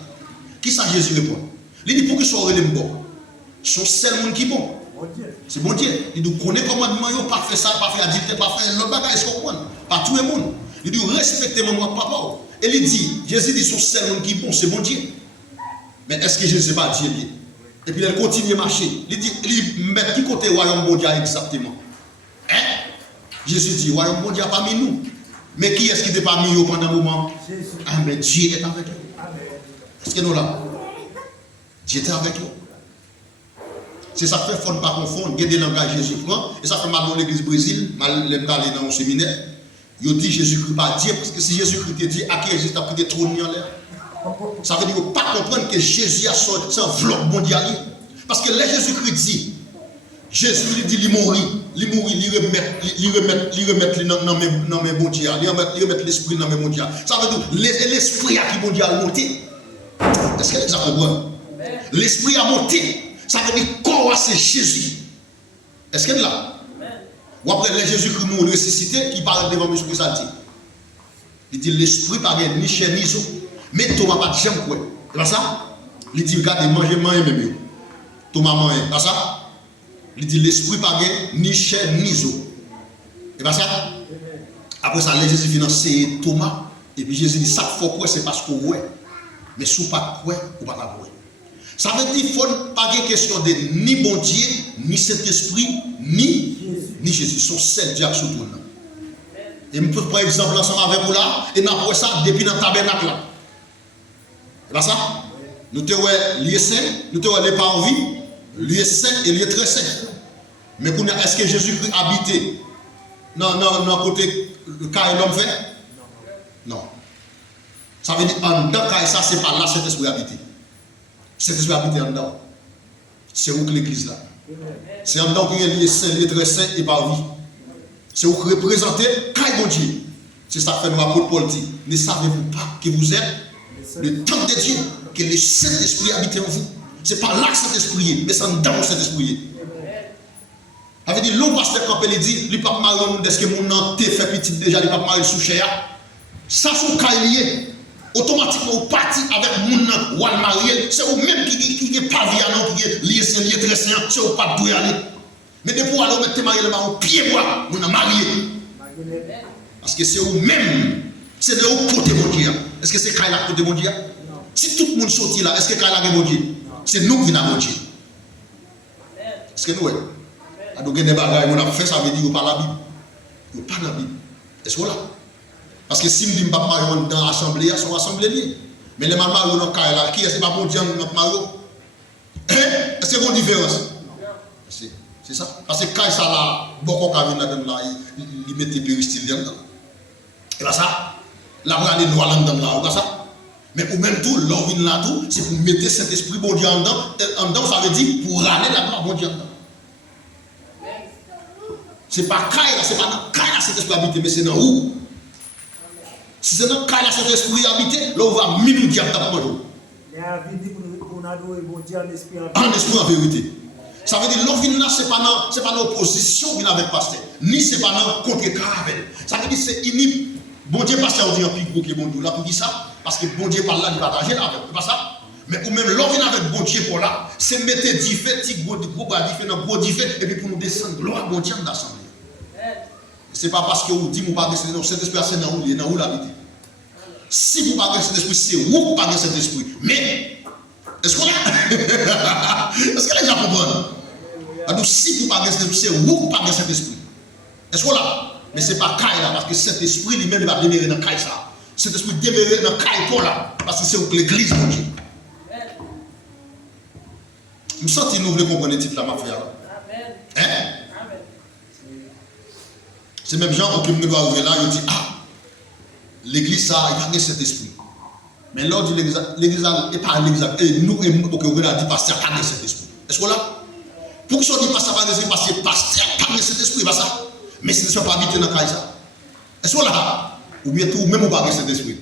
Qui ça Jésus répond? Il dit pour que soit relève bon. Son seul monde qui est bon. C'est bon Dieu. Il dit connaît commandement, pas faire ça, pas faire adultère, pas faire l'autre bagage, est-ce qu'on comprend? Pas tout le monde. Il dit respectez maman, papa. Et il dit, Jésus dit son seul monde qui est bon, c'est bon Dieu. Mais est-ce que Jésus n'est pas Dieu lié? Et puis elle continue à marcher. Il dit, met qui côté royaume bon Dieu exactement? Hein? Jésus dit, royaume bon Dieu parmi nous. Mais qui est-ce qui était parmi nous pendant un moment? Jésus. Ah, mais Dieu est avec nous. Est-ce que nous là? Dieu était avec nous. C'est ça que fait, il ne faut pas confondre. Il y a des langages Jésus prend. Et ça fait mal dans l'église Brésil, mal les aller dans un séminaire. Ils dit Jésus-Christ pas Dieu, parce que si Jésus-Christ te dit, à qui existe après des trônes en l'air? Ça veut dire qu'il ne faut pas comprendre que Jésus a son enveloppe mondiale. Parce que là, Jésus-Christ dit, Jésus lui dit, il mourit, il remet dans mes bon Dieu, il remet l'esprit dans mes bon Dieu. Ça veut dire l'esprit a qui mondial monté. Est-ce que vous comprenez? L'esprit a monté. Ça veut dire quoi c'est Jésus. Est-ce que là? Ou après les Jésus-Christ mort ressuscité qui parle devant M. Christ. Il dit l'esprit pas ni chair ni eau. Mais Thomas pas de jamais quoi. C'est pas ça? Il dit regardez manger même. Thomas mange, pas ça? Il dit l'esprit pas ni chair ni eau. C'est pas ça? Après ça, les Jésus financé Thomas. Et puis Jésus dit ça faut quoi c'est parce que ouais. Mais si vous pas quoi, ou pas la quoi. Ça veut dire qu'il ne faut pas de question de ni bon Dieu, ni Saint-Esprit, ni Jésus. Ils sont seul Dieu sur tout. Et je peux prendre exemple ensemble avec vous là, et nous avons ça depuis dans le tabernacle là. C'est pas ça? Nous avons lieu saint, nous avons les parvis, lieu saint et lieu très saint. Mais est-ce que Jésus-Christ habitait dans côté le cas l'homme fait? Non. Ça veut dire en dedans, ça c'est pas là cet esprit habité. Cet esprit habité en dedans. C'est où que l'église là. C'est en dedans qu'il y a les saints, les très saints et par vie. C'est où que représenter quand bon Dieu. C'est ça que fait l'apôtre Paul dit. Ne savez-vous pas que vous êtes le temple de Dieu, que le Saint-Esprit habite en vous. Ce n'est pas là que Saint-Esprit est, mais c'est en dedans que Saint-Esprit est. Ça veut dire, l'autre pasteur quand il dit, il ne peut pas marier, est-ce que mon nom t'est fait petit déjà, il ne peut pas marier sous chéa. Ça, c'est un lié. Automatiquement, vous partez avec mon nom ou al marié, c'est vous-même qui est pas violent, qui est lié, c'est lié très sain, c'est vous pas de aller. Mais depuis aller mettre marié le au pied bois, vous n'avez marié. Parce que c'est vous-même, c'est de vous côté mon Dieu. Est-ce que c'est Kaila côté mon Dieu? Si tout le monde sortit là, est-ce que Kaila est mon Dieu? C'est nous qui avons mon Dieu. Est-ce que nous, donc il y a des bagages, on a fait ça, veut dire que pas la Bible. Vous pas la Bible. Est-ce que là? Parce que si je ne dis pas marier dans l'assemblée, c'est une assemblée. Mais les mamans dans le cas là, qui est-ce que pas bon Dieu dans notre mariage? Est-ce qu'il y a une différence? C'est ça. Parce que quand ça là, beaucoup de gens là, ils mettent des péristyle dedans. Et là ça, là vous allez loin là-dedans là, ça. Mais ou même tout, l'envie là tout, c'est pour mettre cet esprit bon Dieu en dedans, ça veut dire pour aller là-bas bon Dieu en dedans. C'est pas Kaila, c'est pas dans Kaila cet esprit habité, mais c'est dans où? Si c'est dans Kaila cet esprit habité, là on va minuit diable dans le jour. En esprit en vérité. Ça veut dire l'envie là, c'est pas dans l'opposition avec le pasteur, ni c'est pas dans contre-carré. Ça veut dire c'est ini. Bon Dieu, pasteur, on dit un plus gros que bon Dieu là pour qui ça? Parce que bon Dieu parle là, il partage là avec, c'est pas ça? Mais ou même l'envie avec bon Dieu pour là, c'est mettre différents petits gros bras différents, gros différents, et puis pour nous descendre gloire bon Dieu dans l'assemblée. C'est pas parce que vous dites que vous ne pouvez pas descendre, cet esprit c'est dans où l'habiter. Si vous ne pouvez pas cet esprit, c'est où vous parlez cet esprit. Mais, est-ce qu'on a? Est-ce que les gens comprennent? Donc, si vous ne pouvez pas cet esprit, c'est où vous parlez cet esprit. Est-ce qu'on a? Mais ce n'est pas Kaila, parce que cet esprit lui-même va demeurer dans Kaila. Cet esprit demeurer dans Kaila là, parce que c'est où l'église, mon Dieu. Je me sens que nous voulons comprendre le titre là, ma frère. Hein? C'est même gens qui me doivent arriver là, ils disent, ah, l'église, ça, il y a cet esprit. Mais là, on dit l'église n'est pas l'église. Et nous, on a dit, pasteur, il y a cet esprit. Est-ce que là? Pour que ce soit dit, pasteur, parce que pasteur, il y a cet esprit, pas ça. Mais ce ne soit pas habité dans le cas. Est-ce que là? Ou bien tout, même on pas cet esprit.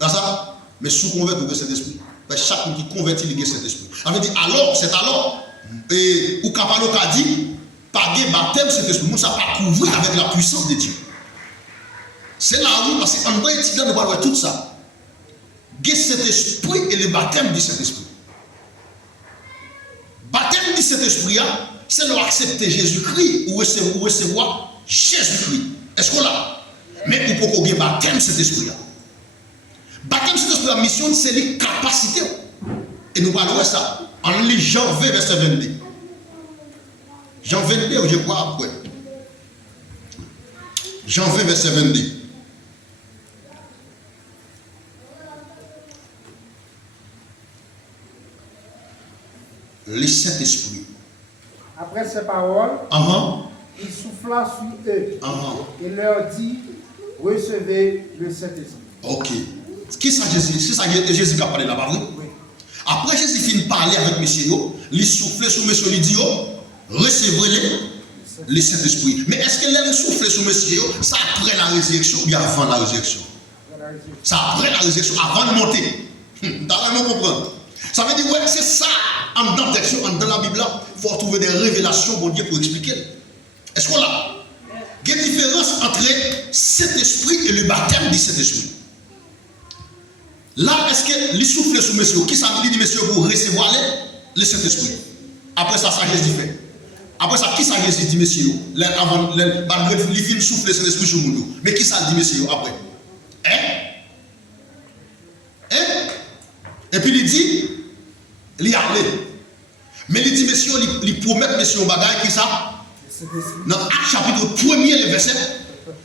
Dans ça? Mais sous convertir de cet esprit. Chaque monde qui convertit, il y a cet esprit. On veut dire, alors, c'est alors. Et ou Kapalo a dit, par des baptêmes, cet esprit, nous, ça pas couvrir avec la puissance de Dieu. C'est là où, parce qu'en vrai, nous allons voir tout ça. Gué cet esprit et le baptême de cet esprit. Baptême de cet esprit, c'est leur accepter Jésus-Christ ou recevoir Jésus-Christ. Est-ce qu'on l'a? Mais il faut qu'on ait baptême de cet esprit. Baptême de cet esprit, la mission, c'est les capacités. Et nous parlons de ça. On lit Jean 20, verset 22. Jean 22, je crois après. Jean 20, verset 22. Le Saint-Esprit. Après ces paroles, Uh-huh. il souffla sur eux Uh-huh. et leur dit, recevez le Saint-Esprit. Ok. Qui ça Jésus? C'est ça Jésus qui a parlé là-bas, oui? Après Jésus finit de parler avec monsieur, il souffle sur monsieur, il dit, recevez le Saint-Esprit. Mais est-ce que là, il souffle sur monsieur, ça après la résurrection ou bien avant la résurrection? Ça après la résurrection, avant de monter. T'as vraiment comprendre. Ça veut dire, ouais, c'est ça. En dans la Bible, il faut trouver des révélations pour Dieu pour expliquer. Est-ce qu'on l'a? Il y a une différence entre cet esprit et le baptême de cet esprit. Là, est-ce qu'il souffle sur monsieur? Qui ça dit monsieur pour recevoir le Saint-Esprit? Après ça, ça Jésus fait. Après ça, qui ça Jésus dit monsieur? Avant, il finit de souffler sur l'esprit sur nous. Mais qui ça dit monsieur après? Et puis il dit, il y a allé. Mais il dit monsieur, il promet monsieur au bagage qui ça? Dans Actes chapitre 1er, le verset,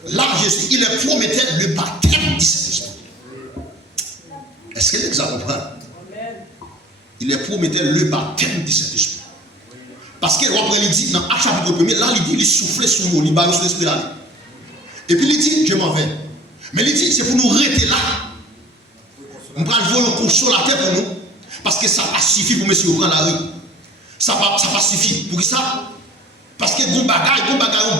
là Jésus, il promettait le baptême du Saint-Esprit. Est-ce que vous comprenez? Il promettait le baptême du Saint-Esprit. Parce que après il dit, dans Actes chapitre 1er, là il dit, il soufflait sur nous, il balance l'esprit là. Et puis il dit, je m'en vais. Mais il dit, c'est pour nous rester là. On prend le vol au consolateur pour nous. Parce que ça n'a pas suffi pour monsieur prendre la rue. Ça n'a pas suffi. Pour ça, parce que bon bagage,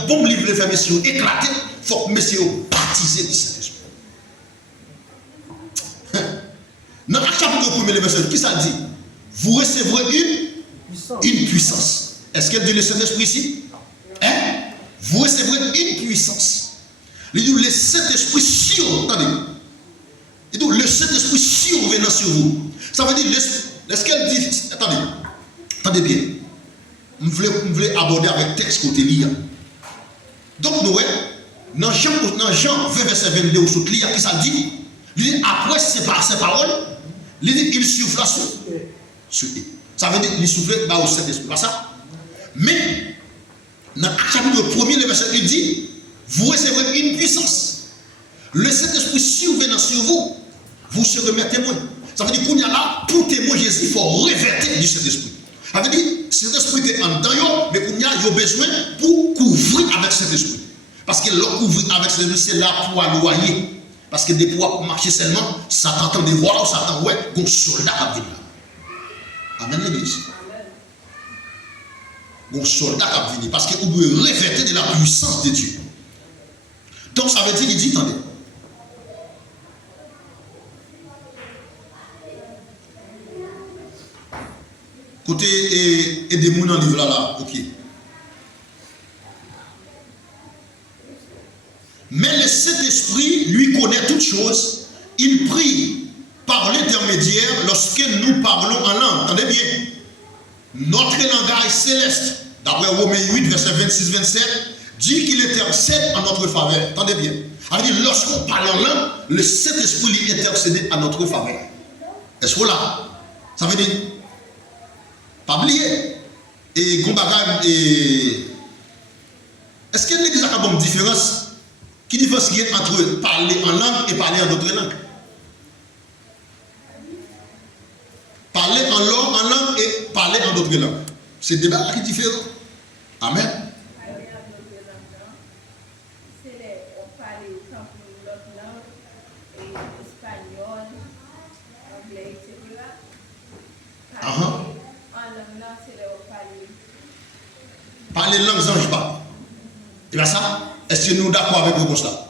bon livre de faire monsieur éclaté, il faut que monsieur baptisé du Saint-Esprit. Dans Actes chapitre 1er, le verset, qui ça dit? Vous recevrez une puissance. Est-ce qu'elle dit le Saint-Esprit ici? Vous recevrez une puissance. Il dit le Saint-Esprit attendez. Il dit le Saint-Esprit survenant sur vous. Ça veut dire, est-ce qu'elle dit, attendez bien. Je voulais aborder avec texte côté lire. Donc, nous, dans Jean 20, verset 22, qui ça dit? Il dit, après ces paroles, il souffla sur eux. Ça veut dire, il souffle au Saint-Esprit, pas ça? Mais, dans le chapitre 1er, le verset, il dit, vous recevrez une puissance. Le Saint-Esprit survenant sur vous, vous serez mes témoins. Ça veut dire qu'on y a là, pour témoin Jésus, il faut revêtir du Saint-Esprit. Ça veut dire, cet esprit est en dedans, mais qu'on y a besoin pour couvrir avec cet esprit. Parce que l'on couvrir avec cet esprit, c'est là pour loyer. Parce que des fois, marcher seulement, ça t'entend des voix, ça t'entend, ouais, qu'on soldat à venir. Amen l'église. Qu'on soldat à venir. Parce qu'on doit revêtir de la puissance de Dieu. Donc ça veut dire, il dit, attendez. Côté et des mots dans le livre là, ok. Mais le Saint-Esprit, lui, connaît toutes choses. Il prie par l'intermédiaire lorsque nous parlons en langue. Entendez bien. Notre langage céleste, d'après Romains 8, verset 26-27, dit qu'il intercède en notre faveur. Entendez bien. C'est-à-dire, lorsqu'on parle en langue, le Saint-Esprit lui intercède en notre faveur. Est-ce que là, ça veut dire, pas oublier. Et Gombaga, est-ce qu'il y a une bonne différence? Quelle différence il y a entre parler en langue et parler en d'autres langues? Parler en langue et parler en d'autres langues. C'est des débats qui sont différents. Amen. Parler langue sans pas. Et bien ça, est-ce que nous sommes d'accord avec le constat?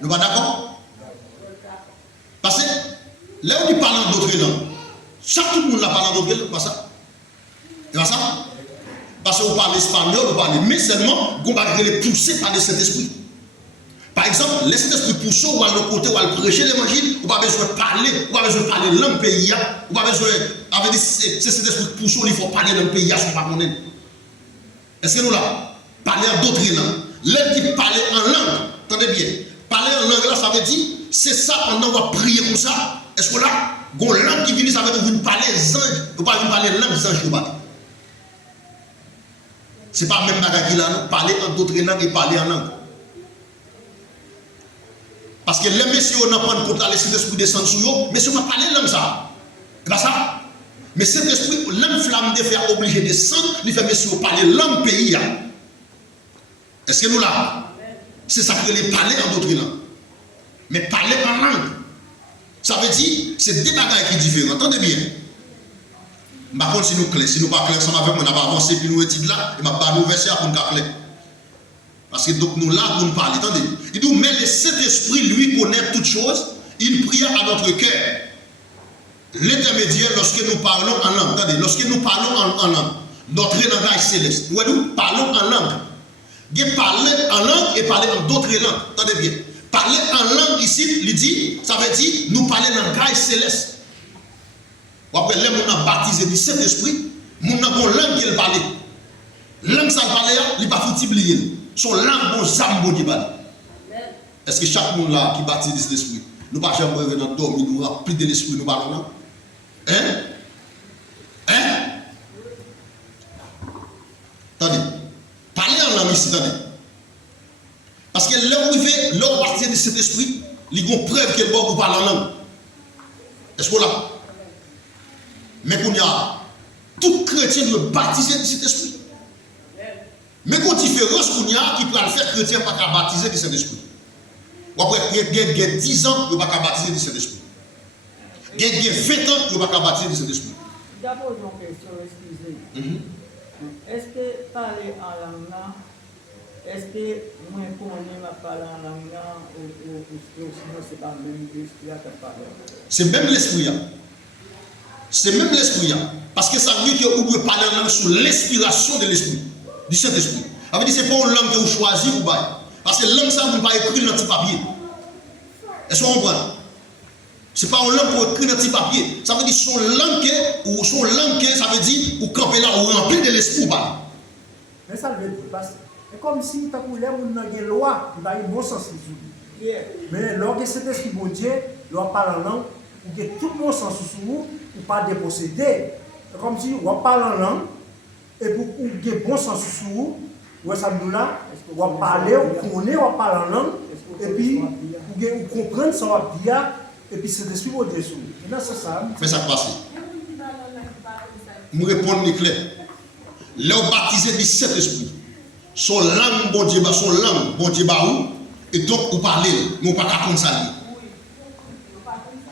Nous sommes pas d'accord? Parce que là où nous parlons d'autres langues, chaque tout le monde parle d'autres langues, pas ça? Et bien ça? Parce que vous parlez espagnol, vous parlez, mais seulement, vous allez pousser par le Saint-Esprit. Par exemple, le Saint-Esprit pousse, ou à l'autre côté, ou à prêcher l'évangile, ou pas besoin de parler, ou pas besoin de parler langue pays, ou pas besoin, avec c'est Saint-Esprit pousse, il faut parler langue pays, son pas connaître. Est-ce que nous là, parler en d'autres langues, l'un qui parle en langue, attendez bien, parler en langue là, ça veut dire, c'est ça, pendant on va prier comme ça, est-ce que là, gon langue qui vient, ça veut dire vous parler anges, vous pas parler langue anges vous parler. C'est pas même bagarre là, nous parler en d'autres langues et parler en langue. Parce que les messieurs n'ont pas compte là, le Saint-Esprit descend sur eux, messieurs m'a parlé langue ça. C'est pas ça. Mais cet esprit, l'homme flamme de faire obligé de descendre, il fait messieurs parler langue pays. Est-ce que nous là? C'est ça que les parler en d'autres langues. Mais parler en langue. Ça veut dire, c'est deux bagages qui sont différents. Entendez bien. Par contre, si nous clairs, si nous pas clairs, ça m'a fait, on n'a pas avancé, puis nous étudions là, et m'a pas nous verser pour nous clair. Parce que donc nous là pour nous parler. Attendez. Il dit, mais le Saint-Esprit, lui, connaît toutes choses, il prie à notre cœur. L'intermédiaire, lorsque nous parlons en langue, attendez, lorsque nous parlons en langue, notre langage céleste, nous parlons en langue. Il y a parler en langue et parler en d'autres langues. Attendez bien. Parler en langue ici, il dit, ça veut dire nous parler en langage céleste. Après, là, on a baptisé du Saint-Esprit, on a une langue qui parle. Langue ça parle, il ne va pas oublier. Son langue, bon, ça bon Dieu parle. Est-ce que chaque monde là qui baptise du Saint-Esprit, nous ne pouvons jamais revenir dans le dormir, nous remplir de l'Esprit, nous parlons là? Hein? Hein? Attendez. Parler en langue ici, attendez. Parce que là où il fait, là où partir de cet esprit, il y a une preuve qu'il va vous parler en langue. Est-ce que là? Mais qu'on y a, tout chrétien doit baptiser de cet esprit. Mais qu'on différence qu'on y a qui peut le faire chrétien pas qu'à baptiser de cet esprit. Ou après, il y a 10 ans, il ne va pas baptiser de cet esprit. Il y a 20 ans, il ne va pas baptiser de cet esprit. D'abord, une question, excusez. Est-ce que parler en langue là, est-ce que moi connais ma parler en langue là, ou sinon c'est pas même l'esprit qui parle? C'est même l'esprit. C'est même l'esprit. Parce que ça veut dire que vous pouvez parler en langue sous l'inspiration de l'esprit, du Saint-Esprit. Ça veut dire que ce n'est pas une langue que vous choisissez ou pas. Parce que langue ça, vous ne pouvez pas écrire dans le petit papier. Est-ce qu'on comprend? Ce n'est pas une langue pour écrire dans le petit papier. Ça veut dire son langue que, ça veut dire ou camper là, ou remplir de l'esprit ou pas. Mais ça veut dire, c'est comme si tu as une loi, il y a un bon sens. Mais lorsque cet esprit bon Dieu, l'on parle en langue, il y a tout bon sens sur vous, ou pas déposséder. C'est comme si on parle en langue, et pour qu'il y ait bon sens sur vous, ou ça nous là, on parle, on connaît, on parle en langue, et puis on comprend ça va bien, et puis c'est l'esprit bon Dieu sur vous. Maintenant c'est ça. Mais ça passe. Je réponds clair. Là, on baptisé du Saint-Esprit. Son langue, bon Dieu, et donc, vous parlez, nous ne pouvons pas comme ça.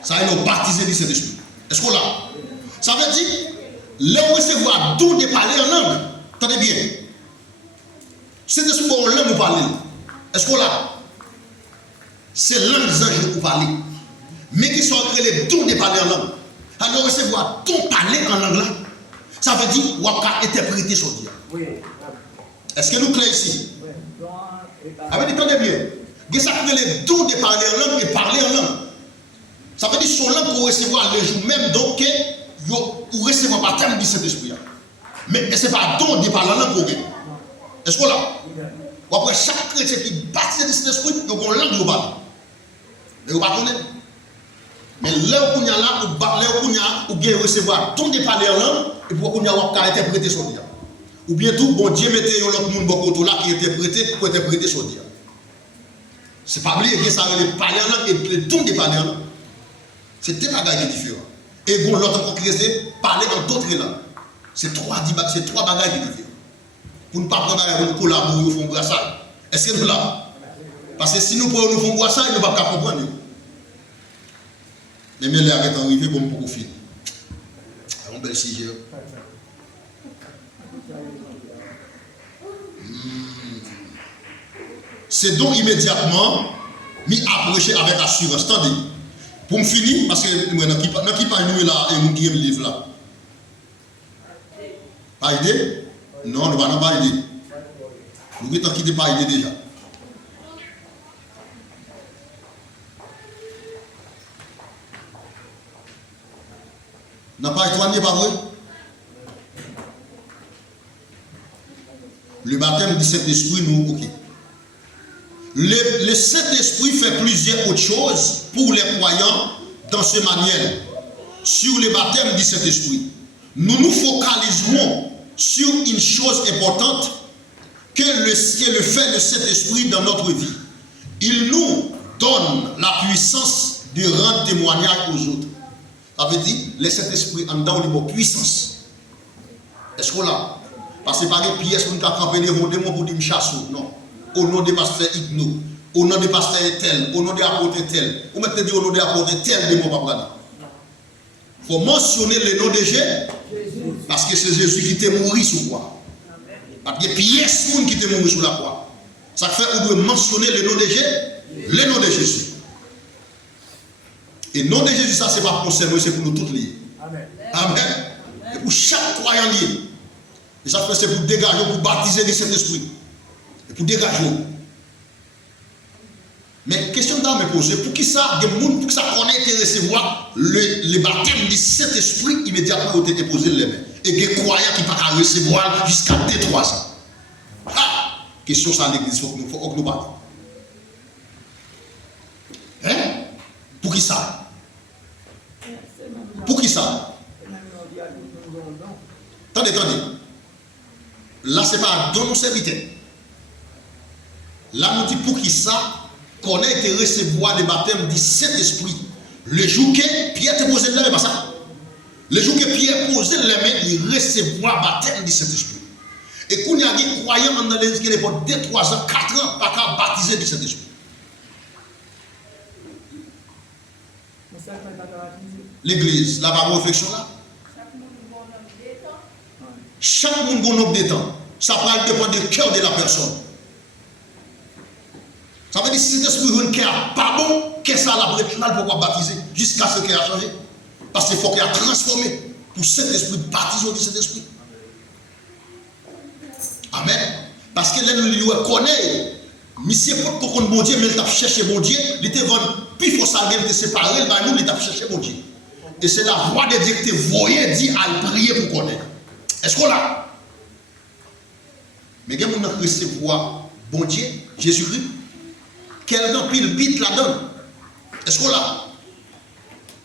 Ça veut dire nous baptiser du Saint-Esprit. Est-ce qu'on l'a? Ça veut dire, là, on recevoir don de parler en langue. Attendez bien. Saint-Esprit, bon, langue, vous parlez. Est-ce qu'on l'a? C'est langue des anges que vous parlez. Mais qui sont créés les dons de parler en langue. Alors, recevoir don parler en langue là. Ça veut dire qu'on va interpréter son Dieu. Oui. Est-ce que nous clairs ici? Oui. Avec attendez bien. Il ça fait les dons de parler en langue et parler en langue. Ça veut dire son langue pour recevoir le jour même, donc pour recevoir par terme du Saint-Esprit. Mais ce n'est pas don de parler en langue pour vous. Est-ce que là? Après chaque chrétien qui baptise du Saint-Esprit, il y a une langue globale. Et vous ne connaissez pas. Mais là où il y a là, où il y a recevoir don de parler en langue, et pour qu'on y a interpréter son Dieu. Ou bien tout, bon Dieu mettait l'autre monde beaucoup là qui interprétait pour interpréter son Dieu. C'est pas oublier que ça veut parler en langue et le don de parler en langue. C'est deux bagages différents. Et bon, l'autre encore parler dans d'autres langues. C'est trois bagages différents. Pour ne pas prendre pour nous collaborer, nous faisons brassage. Est-ce que nous là? Parce que si nous pouvons nous faire brassage, nous ne pouvons pas comprendre. Mais les arrêtent arriver pour me finir. C'est un bel sujet. C'est donc immédiatement mis approcher avec assurance. Attendez, pour me finir, parce que nous qui pas nous là et nous qui le livre là. Pas idée? Non, nous ne n'avons pas idée. Nous ne quittons pas idée déjà. N'a pas étoigné, pas vrai? Le baptême du Saint-Esprit, nous, ok. Le Saint-Esprit fait plusieurs autres choses pour les croyants dans ce manuel. sur le baptême du Saint-Esprit, nous nous focaliserons sur une chose importante que le fait le Saint-Esprit dans notre vie. Il nous donne la puissance de rendre témoignage aux autres. Ça veut dire, le Saint-Esprit en dedans, il a puissance. Est-ce qu'on l'a? Parce que pas des pièces qu'on a campé devant des mots pour dire chasse. Non. Au nom des pasteurs Igno, au nom des pasteurs tel, au nom des apôtres tel, ou maintenant dire au nom des apôtres tel, des mots pas prendre. Il faut mentionner le nom de Jésus, parce que c'est Jésus qui t'est mort sur la croix. Parce que pièces qui t'est mort sur la croix. Ça fait qu'on doit mentionner le nom de Jésus, le nom de Jésus. Et le nom de Jésus, ça c'est pas pour nous, c'est pour nous tous liés. Amen. Amen. Et pour chaque croyant lié. Et ça fait c'est pour dégager, pour baptiser le Saint-Esprit. Et pour dégager. Mais question d'âme me poser, pour qui ça, pour que ça connaît et recevoir le baptême du Saint-Esprit, immédiatement vous été posé les mains. Et des croyants qui ne peuvent pas recevoir jusqu'à 2-3 ans. Ah! Question ça à l'église, il faut que nous parlions. Hein? Pour qui ça? Pour qui ça? Attendez. Là, ce n'est pas don nos serviteurs. Là, nous dit pour qui ça? Qu'on ait été recevoir le baptême du Saint-Esprit. Le jour que Pierre te posé les mains, pas ça? Le jour que Pierre posé les mains, il recevoir le baptême du Saint-Esprit. Et qu'on y a des croyants dans l'église qui pour 2, 3 ans, 4 ans, pas qu'à baptiser du Saint-Esprit. L'église, la parole réflexion là. Chaque monde a un nombre de temps. Ça peut dépendre du cœur de la personne. Ça veut dire si cet esprit a un cœur pas bon, qu'est-ce que ça la brette là pour baptiser jusqu'à ce qu'il a changé. Parce qu'il faut qu'il a transformé pour cet esprit baptisé de cet esprit. Amen. Parce que l'un lui connaît. Monsieur pour qu'on bon Dieu, mais il t'a cherché bon Dieu, il te vend, puis il faut ça, il te séparer, nous, il t'a cherché bon Dieu. Et c'est la voix de Dieu que tu voyais dire à prier pour connaître. Est-ce qu'on l'a? Mais quand on a recevoir bon Dieu, Jésus-Christ, quelqu'un pile bite là-dedans. Est-ce qu'on l'a?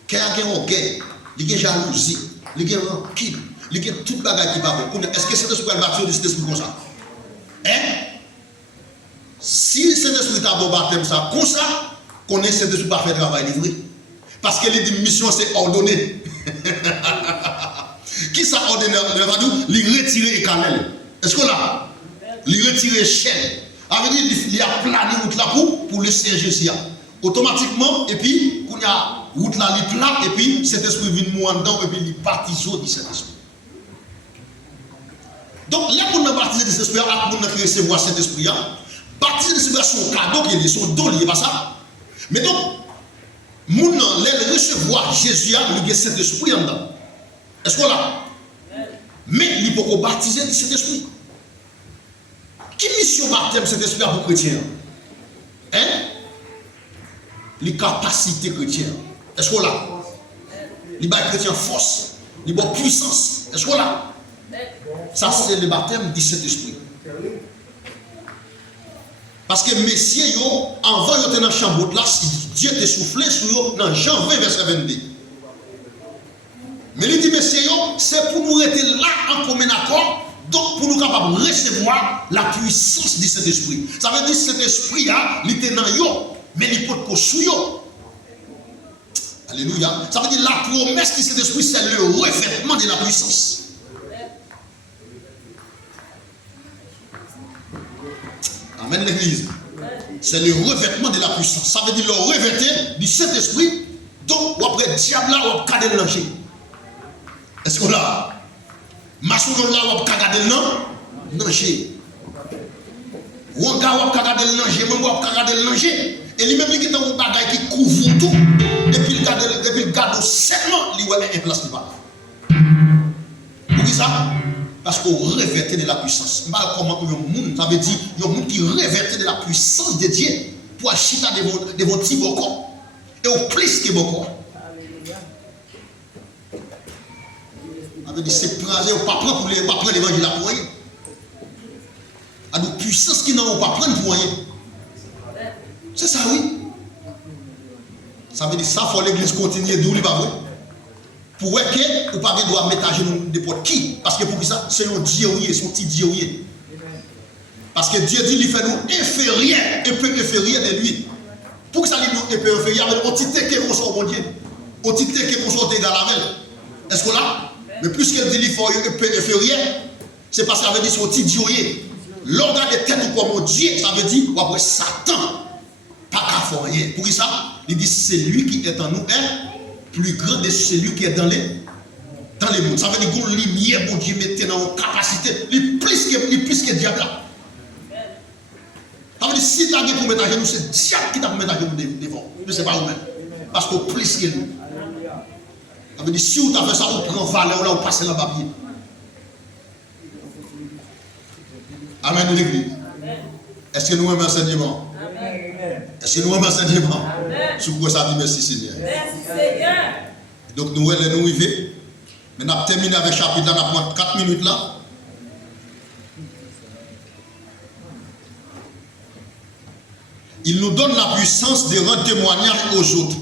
Quelqu'un a orgueil, il y a jalousie, il y a rancune, il y a toute bagaille qui va bon. Est-ce que c'est le esprit baptisé de cet esprit comme ça? Hein? Si cet esprit t'a bon baptême ça, comme ça, qu'on ait cet esprit pas fait travail livré. Parce que les missions c'est ordonné. Qui ça ordonné? Il retire les canaux. Est-ce qu'on l'a? Il retire les chaînes. Ça veut dire qu'il y a plané route là pour le CGC. Automatiquement, et puis, il y a route là, il plat, et puis cet esprit vient mourir dedans, et puis il baptise de cet esprit. Donc, là, pour nous baptiser de cet esprit, pour nous recevoir cet esprit, baptiser de cet esprit, son cadeau, qui est son don, il n'est pas ça. Mais donc, nous, les recevoir Jésus, il y a cet esprit en dedans. Est-ce qu'on l'a? Mais il faut baptiser de cet esprit. Quelle mission baptême cet esprit pour les chrétiens? Hein? Les capacités chrétiennes. Est-ce qu'on l'a? Les chrétiens force, les puissance. Est-ce qu'on l'a? Ça, c'est le baptême du Saint-Esprit. Parce que messieurs, avant de dans la chambre, là, Dieu t'a soufflé sur eux dans Jean 20, verset 22. Mais il dit, messieurs, c'est pour nous rester là en commun accord, donc pour nous capables de recevoir la puissance du Saint-Esprit. Ça veut dire que cet esprit, il était dans eux, mais il peut pas sous eux. Alléluia. Ça veut dire la promesse de cet esprit, c'est le revêtement de la puissance. Amen l'église. C'est le revêtement de la puissance. Ça veut dire le revêtement du Saint-Esprit. Donc, après le diable là, on va garder le danger. Est-ce qu'on l'a? Maçon là, on va garder le danger. Ou on va garder le danger, même on va garder le danger. Et lui-même, il est un bagage qui couvre tout. Et puis il garde seulement, il va être en place. Pour qui ça? Parce qu'on revêtait de la puissance. Comment ça veut dire il y a un monde qui revêtait de la puissance de Dieu pour acheter de vos petits bocaux. Et au plus que bocaux. Ça veut dire c'est praser, on ne pas prendre l'évangile pour rien. Il y a des puissances qui n'ont pas prendre pour rien. C'est ça, oui. Ça veut dire ça, il faut l'église continuer d'où il va vrai. Pour que vous pas doit mettre à genoux n'importe qui. Parce que pour ça, c'est un Dieu, son petit Dieu. Parce que Dieu dit, il fait nous inférieur, un peu inférieur de lui. Pour que ça lui nous un peu inférieur, on dit que qu'on soit bon Dieu. On dit que qu'on soit égal avec elle. Est-ce que là? Mais plus qu'elle dit qu'il faut un peu inférieur, c'est parce que ça veut dire son petit Dieu. L'organe de tête ou comme Dieu, ça veut dire après Satan. Pas qu'à faire rien. Pour ça, il dit c'est lui qui est en nous est plus grand que celui qui est dans les mondes. Ça veut dire qu'on lumière, bon Dieu, mettez dans nos capacités, plus que le diable. Ça veut dire si tu as pour mettre à genoux, c'est le diable qui t'a pour mettre à genoux devant. Mais ce n'est pas vous-même. Parce que plus que nous. Ça veut dire si vous avez fait ça, vous prenez valeur, là, vous passez dans le papier. Amen, l'église. Est-ce que nous aimons l'enseignement? Est-ce que nous aimons l'enseignement? Sur quoi ça dit merci Seigneur? Merci Seigneur. Donc nous allons nous arriver. Mais nous avons terminé avec le chapitre là, nous avons 4 minutes là. Il nous donne la puissance de rendre témoignage aux autres.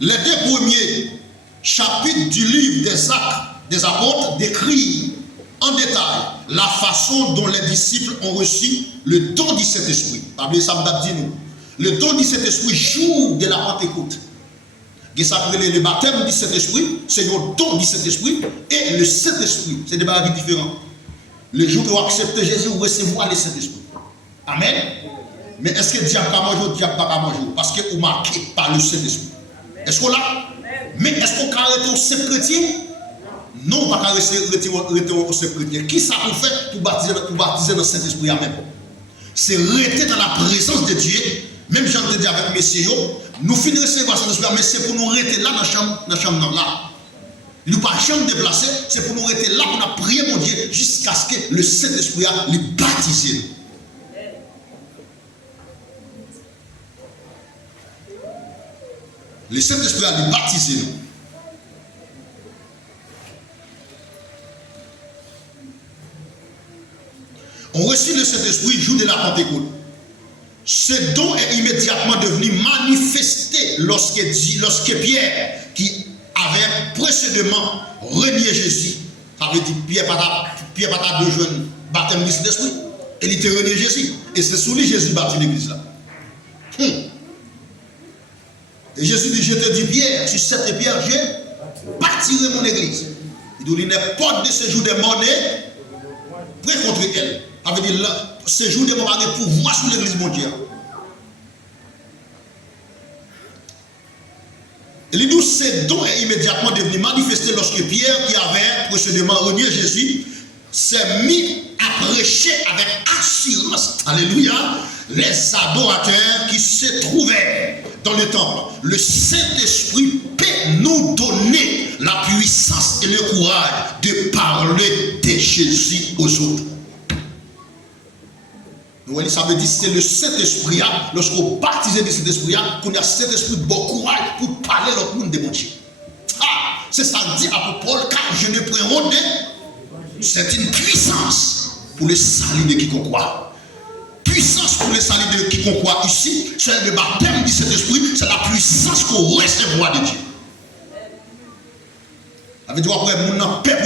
Les 2 premiers chapitres du livre des Actes des Apôtres décrivent en détail la façon dont les disciples ont reçu le don du Saint-Esprit. Le don du Saint-Esprit jour de la Pentecôte. Le baptême du Saint-Esprit, c'est le don du Saint-Esprit, et le Saint-Esprit, c'est des bagages différents. Le jour où vous acceptez Jésus, vous recevez le Saint-Esprit. Amen. Mais est-ce que le diable va manger ou le diable ne va pas manger? Parce que vous marquez par le Saint-Esprit. Est-ce qu'on l'a? Mais est-ce qu'on peut arrêter au Saint chrétien? Non, on ne peut pas arrêter au Saint chrétien. Qui ça pour faire pour baptiser dans le Saint-Esprit même? C'est rester dans la présence de Dieu. Même j'en ai dit avec messieurs, nous finissons de recevoir Saint-Esprit, mais c'est pour nous rester là dans la chambre là. Nous ne pas jamais déplacer, c'est pour nous rester là, on a prié mon Dieu jusqu'à ce que le Saint-Esprit les baptise. Le Saint-Esprit a les baptisé. On reçut le Saint-Esprit jour de la Pentecôte. Ce don est immédiatement devenu manifesté lorsque Pierre, qui avait précédemment renié Jésus, ça veut dire Pierre n'a pas de jeunes baptême du Saint-Esprit, et il était renié Jésus. Et c'est sous lui Jésus baptise l'église là. Et Jésus dit, je te dis Pierre, sur cette pierre, je bâtirai mon église. Il dit, n'importe de ce jour des morts prêt contre elle. Ça veut dire, ce jour des morts a des pouvoirs sur l'église mondiale. Et il dit, ce don est immédiatement devenu manifesté lorsque Pierre, qui avait précédemment renié Jésus, s'est mis à prêcher avec assurance, alléluia, les adorateurs qui se trouvaient dans le temple. Le Saint-Esprit peut nous donner la puissance et le courage de parler de Jésus aux autres. Donc, ça veut dire que c'est le Saint-Esprit, lorsqu'on baptise le Saint-Esprit, qu'on a cet esprit de bon courage pour parler à l'autre monde de mon Dieu. Ah, c'est ça dit à Paul, car je ne prends honte. C'est une puissance pour le salut de quiconque croit. Puissance pour le salut de quiconque croit ici, c'est le baptême du Saint-Esprit, c'est la puissance qu'on recevra de Dieu. Avec toi, après, mon nom paix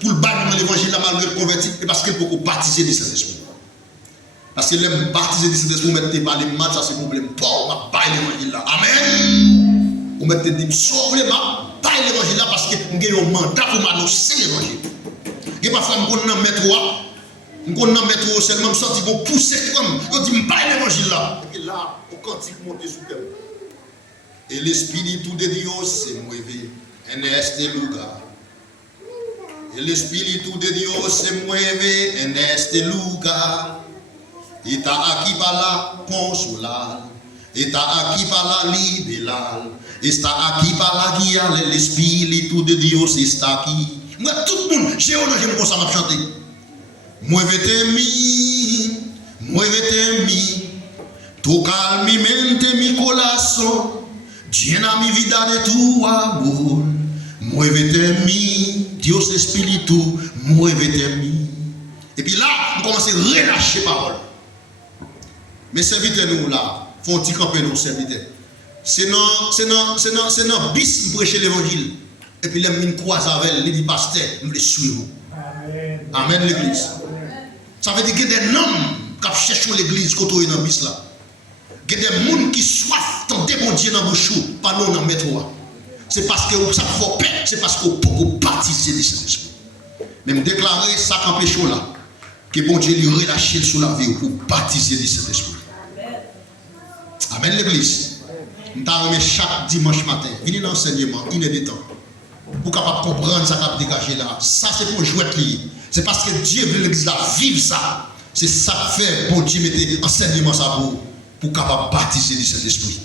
pour le bannir dans l'évangile, malgré le converti, et parce qu'il faut baptiser du Saint-Esprit. Parce que les baptisés du Saint-Esprit, vous mettez pas les maths, ça c'est un problème. Bon, on va pas l'évangile là. Amen. Vous mettez des sauve les maths, pas l'évangile là, parce que vous avez un mandat pour m'annoncer l'évangile. Et parfois, je suis mettre seulement sorti pour pousser comme. Je dis, je ne pas l'évangile là. Et là, au cantique monte sous terre. Et l'Esprit de Dieu se mueve en este lugar. Et l'Esprit de Dieu se mueve en este lugar. Está aquí para consolar. Está aquí para liberar. Está aquí para guiar. L'Esprit de Dieu está aquí. Moi, tout le monde, j'ai honte, j'aime comme ça m'a chanté. Muévete en mí, toca mi mente, mi corazón, llena mi vida de tu amor. Muévete en mí, Dios Espíritu, muévete en mí. Et puis là, on commence à relâcher parole. Mais serviteurs nous là, faut-il camper nos serviteurs. c'est dans bis pour prêcher l'évangile. Et puis les mine croise avec elle, il dit pasteur, nous les suivons. Amen l'église. Ça veut dire que des hommes qui cherchent l'église quand on est dans bis là. Il y a des gens qui soif tenter bon Dieu dans bouche, pas nous dans métro. C'est parce que ça fait peur, c'est parce que vous baptisez de cet esprit. Même déclarer ça qu'empêche là, que bon Dieu lui relâche sur la vie pour baptiser de cet esprit. Amen l'église. Nous avons chaque dimanche matin, venez dans l'enseignement, il est de temps. Pour capable comprendre ça qu'a dégagé là. Ça c'est pour jouer lié. C'est parce que Dieu veut l'église là vivre ça. C'est ça que fait bon Dieu mettre enseignement ça pour capable baptiser de cet esprit.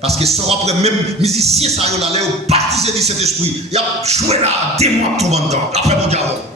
Parce que sans après même musicien ça y là baptiser de cet esprit. Il y a joué là des mois tombant dedans. Après mon diable.